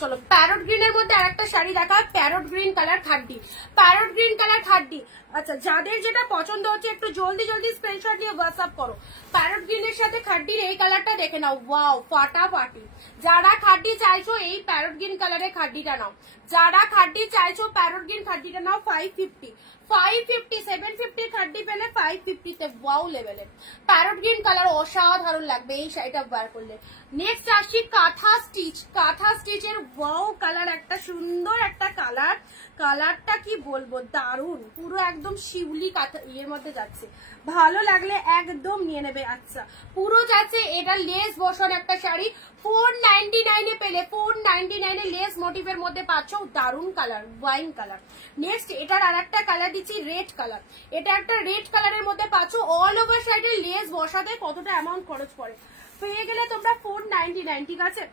চলো প্যারট গ্রিনের মধ্যে আরেকটা শাড়ি দেখা, parrot green colour খাড্ডি, parrot green colour খাড্ডি। আচ্ছা যাদের যেটা পছন্দ হচ্ছে একটু জলদি জলদি স্ক্রিনশট দিয়ে হোয়াটসঅ্যাপ করো। প্যারট গ্রিনের সাথে খাড্ডির এই কালারটা দেখে নাও, ওয়াও ফাটাফাটি। যারা খাড্ডি চাইছো এই প্যারট গ্রিন কালারের খাড্ডিটা নাও, যারা খাড্ডি চাইছো প্যারট গ্রিন খাড্ডিটা নাও। 550 750 খাড্ডি পেলে 550 তে, ওয়াও লেভেলের প্যারট গ্রিন কালার, অসাধারণ লাগবে এই শাড়িটা বার করলে। নেক্সট আসছি কাঁথা স্টিচ, কাঁথা স্টিচের ওয়াও কালার, একটা সুন্দর একটা কালার, কালারটা কি বলবো দারুন, পুরো একদম শিউলি কাঁথা ইয়ের মধ্যে যাচ্ছে, ভালো লাগলে একদম নিয়ে নেবে। আচ্ছা পুরো যাচ্ছে, এটা লেস বসানো একটা শাড়ি, 499 এ পেলে, 499 এ লেস মোটিভের মধ্যে পাচ্ছ, দারুন কালার, ওয়াইন কালার। নেক্সট এটার আর একটা কালার দিচ্ছি রেড কালার, এটা একটা রেড কালারের মধ্যে পাচ্ছ। অল ওভার সাইডে লেস বসাতে কতটা অ্যামাউন্ট খরচ পড়ে, পেয়ে গেলে তোমরা 499। ঠিক আছে,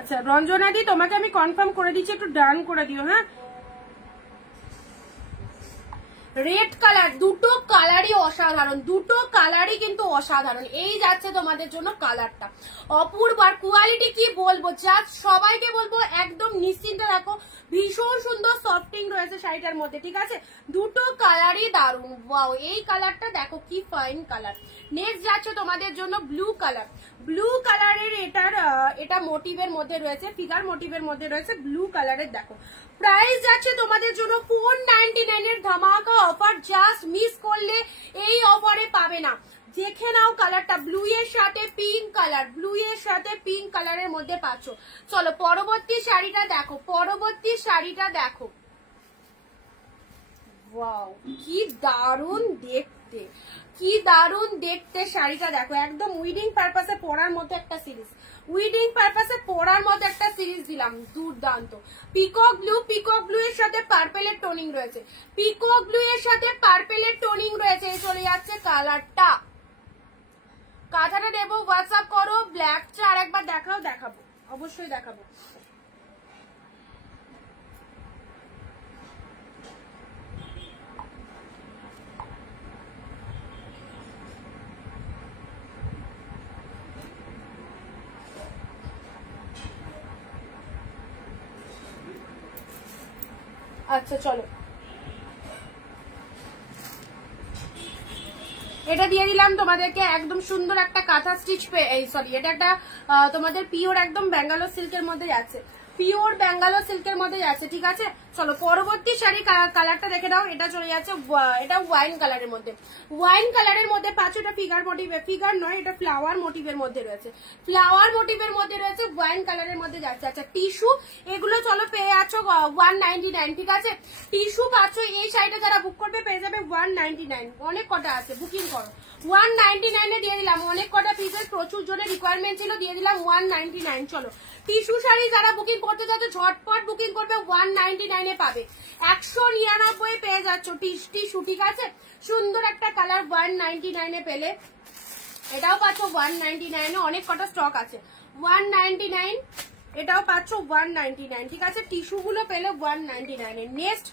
আচ্ছা রঞ্জনা দি তোমাকে আমি কনফার্ম করে দিচ্ছি, একটু ডান করে দিও। হ্যাঁ রেড কালার, দুটো কালারই অসাধারণ, দুটো কালারই কিন্তু অসাধারণ। এই যাচ্ছে তোমাদের জন্য কালারটা অপূর্ব, আর কোয়ালিটি কি বলবো, জাস্ট সবাইকে বলবো একদম নিশ্চিন্তে রাখো, ভীষণ সুন্দর সফটিং রয়েছে শাড়িটার মধ্যে। ঠিক আছে, দুটো কালারই দারুণ, ওয়াও এই কালারটা দেখো কি ফাইন কালার। নেক্সট যাচ্ছে তোমাদের জন্য ব্লু কালার, ব্লু কালারের এটা মোটিভের মধ্যে রয়েছে, ফিগার মোটিভের মধ্যে রয়েছে, ব্লু কালারের দেখো। প্রাইস যাচ্ছে তোমাদের জন্য 499 এর ধামাকা অফার, জাস্ট মিস করলে এই অফারে পাবে না। দেখে নাও কালারটা, ব্লু এর সাথে পিঙ্ক কালার, ব্লু এর সাথে পিঙ্ক কালারের মধ্যে পাচ্ছ। চলো পরবর্তী শাড়িটা দেখো, পরবর্তী শাড়িটা দেখো, ওয়াও কি দারুণ দেখতে, কি দারুণ দেখতে শাড়িটা দেখো, একদম উইডিং পারপাসে পরার মতো একটা সিরিজ, উইডিং পারপাসে পরার মতো একটা সিরিজ দিলাম, দুর্দান্ত। পিকক ব্লু, পিকক ব্লু এর সাথে পার্পেলের টোনিং রয়েছে, পিকক ব্লু এর সাথে পার্পেলের টোনিং রয়েছে। চলে যাচ্ছে কালারটা, কাঁথাটা দেবো, হোয়াটসঅ্যাপ করো। ব্ল্যাকটা আর একবার দেখাও, দেখাবো অবশ্যই দেখাবো। আচ্ছা চলো এটা দিয়ে দিলাম তোমাদেরকে, একদম সুন্দর একটা কাঁথা স্টিচ, সরি এটা একটা তোমাদের পিওর একদম ব্যাঙ্গালোর সিল্কের মধ্যে যাচ্ছে, পিওর ব্যাঙ্গালোর সিল্কের মধ্যে যাচ্ছে। ঠিক আছে, চলো পরবর্তী শাড়ি কালারটা দেখে দাও, এটা চলে যাচ্ছে, এটা ওয়াইন কালারের মধ্যে, ওয়াইন কালারের মধ্যে পাচ্ছ। এটা ফিগার মোটিভ, ফিগার নয়, এটা ফ্লাওয়ার মোটিভের মধ্যে রয়েছে, ফ্লাওয়ার মোটিভের মধ্যে রয়েছে, ওয়াইন কালারের মধ্যে যাচ্ছে। আচ্ছা টিস্যু, এগুলো চলো পেয়ে যাচ্ছ 199। ঠিক আছে, টিস্যু পাচ্ছ, এই শাড়িটা যারা বুক করবে পেয়ে যাবে 199, অনেক কটা আছে, বুকিং করো। 199 এ দিয়ে দিলাম, অনেক কটা পিসের প্রচুর জনের রিকোয়ারমেন্ট ছিল, দিয়ে দিলাম 199। চলো টিস্যু শাড়ি যারা বুকিং করতে যাচ্ছ ঝটপট বুকিং করবে, 199 এ পাবে, 199 পেয়ে যাচ্ছ টিস্যু। ঠিক আছে, সুন্দর একটা কালার 199 এ পেলে, এটাও পাচ্ছ 199 এ, অনেক কটা স্টক আছে, 199 এটাও পাচ্ছ 199। ঠিক আছে, টিস্যু গুলো পেলে 199 এ। নেক্সট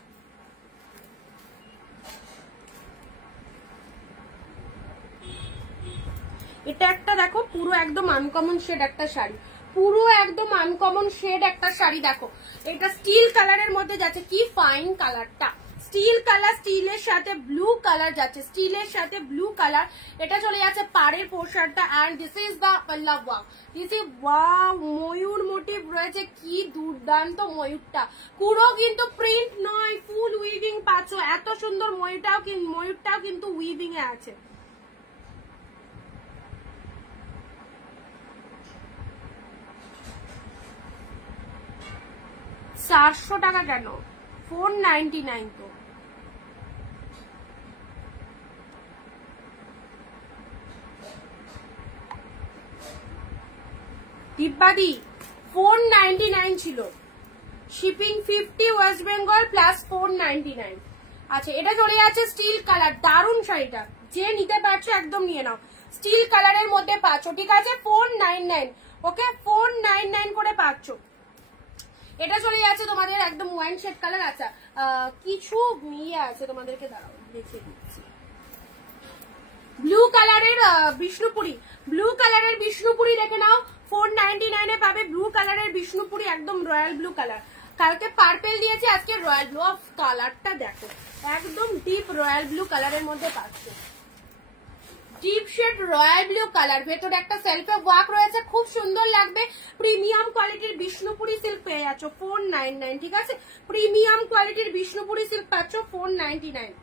এটা একটা দেখো, পুরো একদম আনকমন শেড একটা শাড়ি, পুরো একদম আনকমন শেড একটা শাড়ি দেখো, এটা স্টিল কালারের মধ্যে যাচ্ছে, কি ফাইন কালারটা, স্টিল কালার, স্টিলের সাথে ব্লু কালার যাচ্ছে, স্টিলের সাথে ব্লু কালার, এটা চলে যাচ্ছে পাড়ের পোর্শনটা। এন্ড দিস ইজ দ্য পাল্লা। ওয়াও, দিস ইজ ওয়াও, ময়ূর মোটিভ রয়েছে, কি দুর্দান্ত ময়ূরটা। পুরো কিন্তু প্রিন্ট নয়, ফুল উইভিং পাচ্ছ, এত সুন্দর ময়ূরটাও কিন্তু উইভিং এ আছে। $400 কেন? 499 তো। দিব্যাদি 499 ছিল, শিপিং 50 ওয়েস্ট বেঙ্গল প্লাস 499। আচ্ছা, এটা চলে যাচ্ছে স্টিল কালার, দারুণ শাড়িটা, যে নিতে পারছো একদম নিয়ে নাও। স্টিল কালারের মধ্যে পাচ্ছ, ঠিক আছে, 499। ওকে, 499 করে পাচ্ছ। এটা চলে যাচ্ছে তোমাদের একদম ওয়াইন শেড কালার। আচ্ছা, কিছু ইয়ে আছে তোমাদেরকে, দাঁড়াও দেখিয়ে দিচ্ছি। ব্লু কালারের বিষ্ণুপুরি, ব্লু কালারের বিষ্ণুপুরি দেখে নাও, 499 এ পাবে ব্লু কালারের বিষ্ণুপুরি, একদম রয়্যাল ব্লু কালার। কালকে পার্পেল দিয়েছি, আজকে রয়্যাল ব্লু। অফ কালারটা দেখো, একদম ডিপ রয়্যাল ব্লু কালারের মধ্যে পাচ্ছ, deep shade royal blue colour. ভেতরে একটা সেলফে ওয়ার্ক রয়েছে, খুব সুন্দর লাগবে। প্রিমিয়াম কোয়ালিটির বিষ্ণুপুরি সিল্ক পেয়ে যাচ্ছ 499, ঠিক আছে, প্রিমিয়াম কোয়ালিটির বিষ্ণুপুরি সিল্ক পাচ্ছ 499।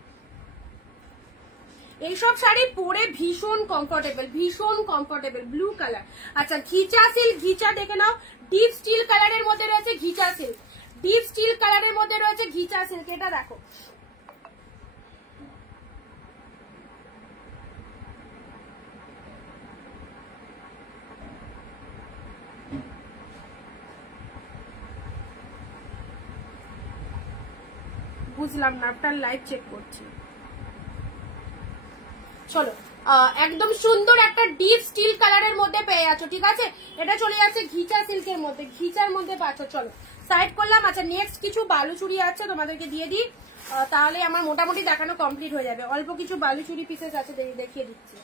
এইসব শাড়ি পরে ভীষণ কমফোর্টেবল, ভীষণ কমফোর্টেবল, ব্লু কালার। আচ্ছা, ঘিচা সিল্ক, ঘিচা দেখে নাও, ডিপ স্টিল কালারের মধ্যে রয়েছে ঘিচা সিল্ক, ডিপ স্টিল কালারের মধ্যে রয়েছে ঘিচা সিল্ক। এটা দেখো, বুঝলাম না, আপনার লাইভ চেক করছি। চলো, একদম সুন্দর একটা ডিপ স্টিল কালারের মধ্যে পেয়ে যাচ্ছ, ঠিক আছে, এটা চলে যাচ্ছে ঘিচা সিল্কের মধ্যে, ঘিচার মধ্যে পাচ্ছ। চলো, সাইড করলাম। আচ্ছা, নেক্সট কিছু বালুচুরি আছে, তোমাদেরকে দিয়ে দিই, তাহলে আমার মোটামুটি দেখানো কমপ্লিট হয়ে যাবে। অল্প কিছু বালুচুরি পিসেস আছে, দেখিয়ে দিচ্ছি।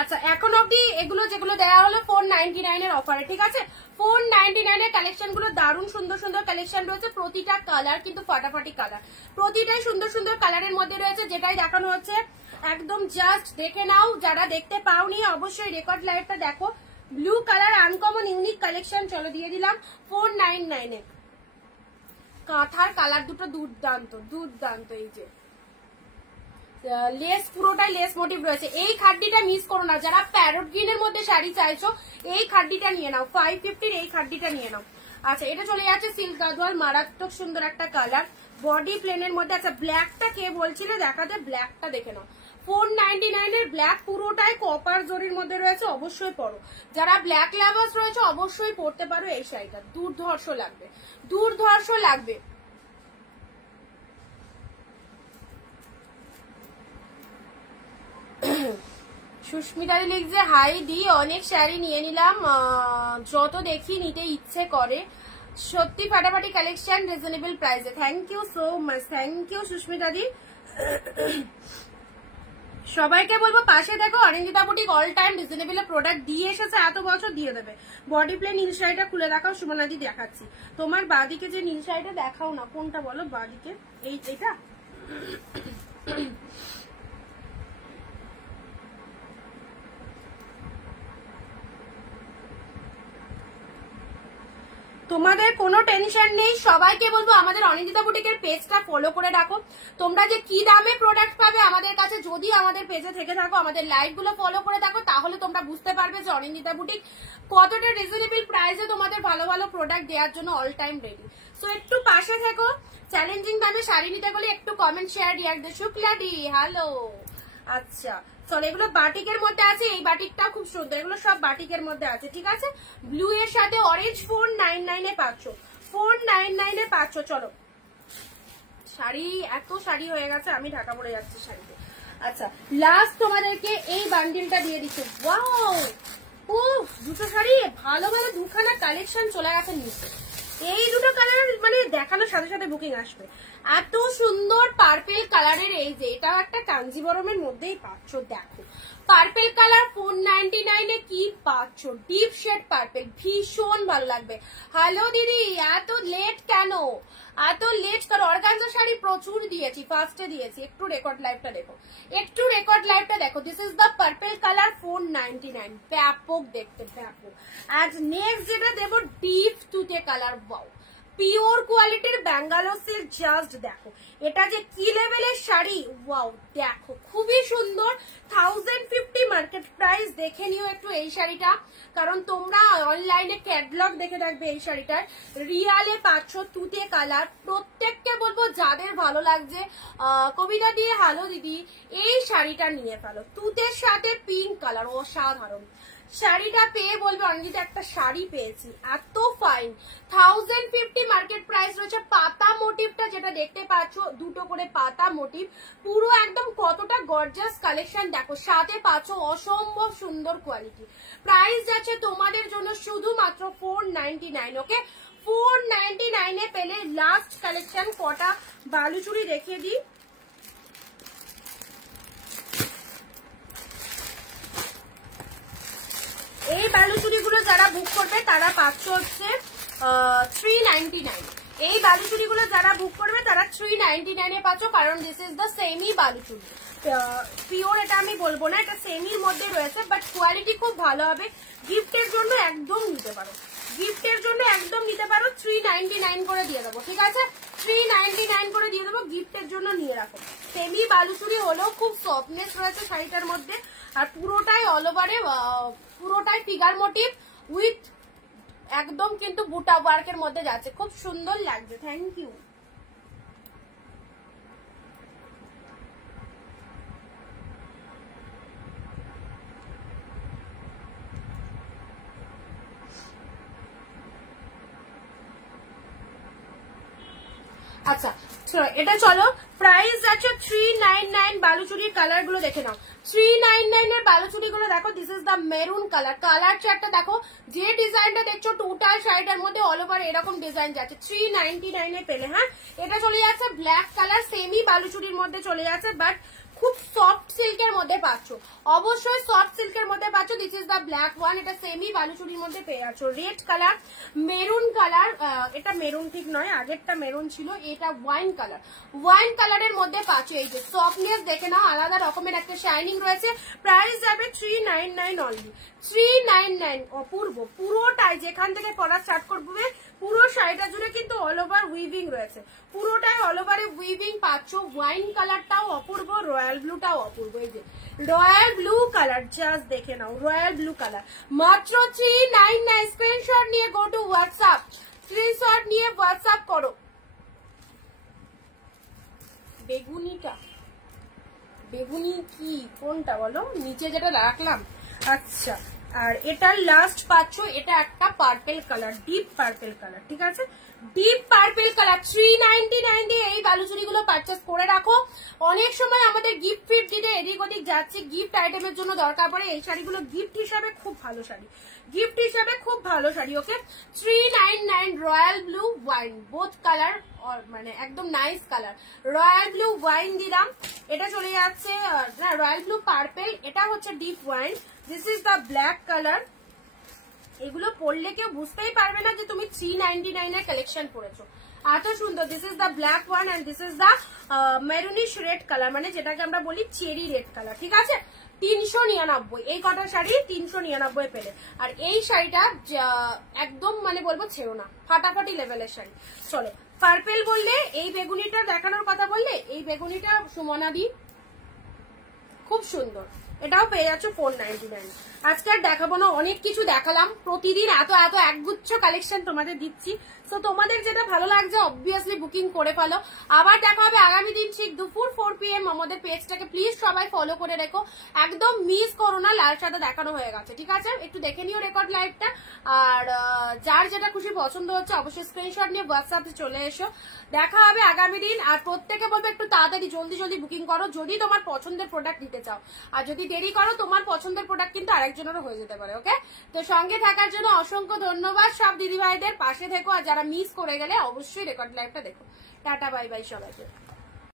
আচ্ছা, এখন অব্দি এগুলো যেগুলো দেওয়া হলো 499 এর অফারে, ঠিক আছে, 499 এর কালেকশন গুলো দারুণ সুন্দর সুন্দর কালেকশন রয়েছে। প্রতিটা কালার কিন্তু ফাটাফাটি কালার, প্রতিটাই সুন্দর সুন্দর কালারের মধ্যে রয়েছে। যেটাই দেখানো হচ্ছে একদম জাস্ট দেখে নাও, যারা দেখতে পাওনি অবশ্যই রেকর্ড লাইভটা দেখো। Blue colour uncommon unique collection, চলো দিয়ে দিলাম 499 এ। কাঁথার কালার দুটো দুর্দান্ত দুর্দান্ত। এই যে লেস, পুরোটাই লেস মোটিভ রয়েছে। এই খাড্ডিটা মিস করো না, যারা প্যারট গ্রিনের মধ্যে শাড়ি চাইছো এই খাড্ডিটা নিয়ে নাও, 550 এই খাড্ডিটা নিয়ে নাও। আচ্ছা, এটা চলে যাচ্ছে সিল্ক গাদোয়াল, মারাত্মক সুন্দর একটা কালার, বডি প্লেনের মধ্যে। আচ্ছা, ব্ল্যাকটা কে বলছিলে দেখাতে, ব্ল্যাকটা দেখে নাও, 499 এর ব্ল্যাক, পুরোটাই কপার জরির মধ্যে রয়েছে। অবশ্যই পরো, যারা ব্ল্যাক লাভার্স রয়েছে অবশ্যই পরতে পারো এই শাড়িটা, দুর্ধর্ষ লাগবে, দুর্ধর্ষ লাগবে। সুস্মিতা লিখছে, হাই দি, অনেক শাড়ি নিয়ে নিলাম, যত দেখি নিতে ইচ্ছে করে, সত্যি ফাটাফাটি কালেকশন, রিজনেবল প্রাইসে। Thank you so much, thank you Sushmita di. সবাইকে বলবো পাশে দেখো, Arindita boutique all time reasonable product দিয়ে এসেছে, এত বছর দিয়ে দেবে। বডি প্লে নীল শাড়িটা খুলে দেখাও সুমনাদি, দেখাচ্ছি। তোমার বাদিকে যে নীল শাড়িটা দেখাও না, কোনটা বলো বাদিকে, এইটা। তোমাদের কোনো টেনশন নেই, সবাইকে বলবো আমাদের অনিন্দিতা বুটিকের পেজটা ফলো করে রাখো। তোমরা যে কি দামে প্রোডাক্ট পাবে আমাদের কাছে, যদি আমাদের পেজে থেকে থাকো, আমাদের লাইভ গুলো ফলো করে থাকো, তাহলে তোমরা বুঝতে পারবে যে অনিন্দিতা বুটিক কতটা রিজনেবল প্রাইসে তোমাদের ভালো ভালো প্রোডাক্ট দেওয়ার জন্য অল টাইম রেডি। সো একটু পাশে থেকো, চ্যালেঞ্জিং দামে শাড়ি নিতে গেলে একটু কমেন্ট শেয়ার রিয়াক্ট দে। শুক্লাদি হ্যালো। আচ্ছা চলো, এগুলো বাটিকের মধ্যে আছে, এই বাটিকটাও খুব সুন্দর, এগুলো সব বাটিকের মধ্যে আছে, ঠিক আছে। ব্লু এর সাথে অরেঞ্জ 499 এ পাচ্ছ, 499 এ পাচ্ছ। চলো, শাড়ি এত শাড়ি হয়ে গেছে, আমি ঢাকা পড়ে যাচ্ছি শাড়িতে। আচ্ছা, লাস্ট তোমাদেরকে এই বান্ডিলটা দিয়ে দিচ্ছি। ওয়াও, ও দুটো শাড়ি ভালো ভালো দুখানা কালেকশন চলে গেছে নিচে। এই দুটো কালার মানে দেখানোর সাথে সাথে বুকিং আসবে। এত সুন্দর পার্পেল কালারের, এই যে এটাও একটা কাঞ্জিবরমের মধ্যেই পাচ্ছ। দেখো পার্পেল কালার 499 এ কি পাচ্ছ, ডিপ শেড পার্পেল, ভীষণ ভালো লাগবে। হ্যালো দিদি, এত লেট কেন, এত লেট কারণ অর্গানজা শাড়ি প্রচুর দিয়েছি, ফার্স্টে দিয়েছি। একটু রেকর্ড লাইভটা দেখো, একটু রেকর্ড লাইভটা দেখো। This is the purple colour 499, ব্যাপক দেখতে, ব্যাপক। আর নেক্সট যেটা দেবো ডিপ তুতে কালার, ওয়াও পিওর কোয়ালিটির ব্যাঙ্গালোর সিল্ক, জাস্ট দেখো এটা যে কি লেভেলের শাড়ি, ওয়াও দেখো খুবই সুন্দর। 1050 মার্কেট প্রাইস, দেখে নিও একটু এই শাড়িটা, কারণ তোমরা অনলাইনে ক্যাটলগ দেখে থাকবে এই শাড়িটার। রিয়ালে পাচ্ছ তুতে কালার, প্রত্যেককে বলবো যাদের ভালো লাগছে কবিতা দিয়ে হ্যালো দিদি এই শাড়িটা নিয়ে ফেলো। তুতের সাথে পিঙ্ক কালার, অসাধারণ। শাড়িটা পেয়ে বলবে অঞ্জিতা একটা শাড়ি পেয়েছি, এত ফাইন। 1050 মার্কেট প্রাইস রয়েছে। পাতা মোটিভটা যেটা দেখতে পাচ্ছ, দুটো করে পাতা মোটিভ, পুরো একদম কতটা গর্জাস কালেকশন দেখো। সাথে পাচ্ছ অসম্ভব সুন্দর কোয়ালিটি। প্রাইস যাচ্ছে তোমাদের জন্য শুধুমাত্র 499। ওকে 499 এ পেলে লাস্ট কালেকশন কটা বালুচুরি দেখিয়ে দিই। এই বালুচুরিগুলো যারা বুক করবে তারা পাচ্ছ হচ্ছে 399। এই বালুচুরিগুলো যারা বুক করবে তারা 399 এ পাচ্ছ, কারণ this is the semi Baluchari. Pure এটা আমি বলবো না, এটা সেমির মধ্যে রয়েছে, বাট কোয়ালিটি খুব ভালো হবে। গিফটের জন্য একদম নিতে পারো, গিফটের জন্য একদম নিতে পারো। 399 করে দিয়ে দেবো, ঠিক আছে 399 করে দিয়ে দেবো, গিফটের জন্য নিয়ে রাখো। সেমি বালুচুরি হলেও খুব সফটনেস রয়েছে শাড়িটার মধ্যে, আর পুরোটাই অল ওভারে, পুরোটাই ফিগার মোটিভ উইথ একদম কিন্তু বুটা ওয়ার্কের মধ্যে যাচ্ছে, খুব সুন্দর লাগছে। Thank you. আচ্ছা এটা চলো, প্রাইস আছে 399। বালুচুরির কালার গুলো দেখে নাও। 399 এর বালুচুরি গুলো দেখো, this is the maroon colour. Colour চার্টটা দেখো, যে ডিজাইনটা দেখছো টোটাল শাড়িটার মধ্যে অল ওভার এরকম ডিজাইন যাচ্ছে। 399 এ পেলে। হ্যাঁ এটা চলে যাচ্ছে ব্ল্যাক কালার, সেমি বালুচুরির মধ্যে চলে যাচ্ছে, বাট খুব সফট সিল্কের মধ্যে পাচ্ছ, অবশ্যই সফট সিল্কের মধ্যে পাচ্ছ। This is the black one, এটা সেমি বালুচুরির মধ্যে পেয়ে যাচ্ছ। রেড কালার, মেরুন কালার, এটা মেরুন ঠিক নয়, আগেরটা মেরুন ছিল, এটা ওয়াইন কালার। ওয়াইন কালারের মধ্যে পাচ্ছ, এই যে সফটনেস দেখে নাও, আলাদা রকমের একটা শাইনিং রয়েছে। প্রাইস যাবে 399 অনলি, 399। অপূর্ব, পুরোটাই যেখান থেকে পরা স্টার্ট করবে পুরো শাড়িটা জুড়ে কিন্তু অল ওভার উইভিং রয়েছে, পুরোটাই অল ওভারে উইভিং পাচ্ছ। ওয়াইন কালারটাও অপূর্ব, রয়্যাল ব্লুটাও অপূর্ব। এই যে রয়্যাল ব্লু কালার, জাস্ট দেখে নাও, রয়্যাল ব্লু কালার মাত্র 399। স্ক্রিনশট নিয়ে গো টু হোয়াটসঅ্যাপ, স্ক্রিনশট নিয়ে হোয়াটসঅ্যাপ করো। বেগুনিটা, বেগুনি কি কোনটা বলো, নিচে যেটা রাখলাম। আচ্ছা, আর এটার লাস্ট পাচ্ছ, এটা একটা purple colour, deep purple colour, ঠিক আছে ডিপ পার্পেল কালার। 399 দিয়ে এই বালুচুরিগুলো পারচেস করে রাখো। অনেক সময় আমাদের গিফট ফিফট দিতে এদিক ওদিক যাচ্ছে, গিফট আইটেমের জন্য দরকার পড়ে, এই শাড়িগুলো গিফট হিসাবে খুব ভালো শাড়ি, গিফট হিসাবে খুব ভালো শাড়ি। ওকে 399। Royal blue wine, both colour মানে একদম nice colour. Royal blue wine দিলাম, এটা চলে যাচ্ছে না রয়্যাল ব্লু পার্পেল, এটা হচ্ছে deep wine. This is the black colour. এগুলো পরলে কেউ বুঝতেই পারবে না যে তুমি 399 এর কালেকশন পরেছো, এত সুন্দর। This is the black one and this is the maroonish red colour, মানে যেটাকে আমরা বলি চেরি রেড কালার, ঠিক আছে 399। এই কটা শাড়ি 399 পেলে। আর এই শাড়িটা একদম মানে বলবো ছেড়ো না, ফাটাফাটি লেভেলের শাড়ি। চলো পার্পেল বললে, এই বেগুনিটা দেখানোর কথা বললে, এই বেগুনিটা সুমনাদি খুব সুন্দর, এটাও পেয়ে যাচ্ছ 499। আজকে আর দেখাবো না, অনেক কিছু দেখালাম, প্রতিদিন এত এত একগুচ্ছ কালেকশন তোমাদের দিচ্ছি। তো তোমাদের যেটা ভালো লাগছে অবভিয়াসলি বুকিং করে ফেলো। আবার দেখা হবে আগামী দিন ঠিক দুপুর 4 PM। আমাদের পেজটাকে প্লিজ সবাই ফলো করে রেখো, একদম মিস করো না। লাল সাদা দেখানো হয়ে গেছে, ঠিক আছে একটু দেখে নিও রেকর্ড লাইভটা। আর যার যেটা খুশি পছন্দ হচ্ছে অবশ্যই স্ক্রিনশট নিয়ে হোয়াটসঅ্যাপে চলে এসো। দেখা হবে আগামী দিন। আর প্রত্যেকে বলবো একটু তাড়াতাড়ি জলদি জলদি বুকিং করো যদি তোমার পছন্দের প্রোডাক্ট নিতে চাও। আর যদি দেরি করো তোমার পছন্দের প্রোডাক্ট কিন্তু আরেকজনেরও হয়ে যেতে পারে। ওকে, তো সঙ্গে থাকার জন্য অসংখ্য ধন্যবাদ সব দিদিভাইদের, পাশে থেকো, আর যারা মিস করে গেলে অবশ্যই রেকর্ড লাইভটা দেখো। টাটা বাই বাই সবাইকে।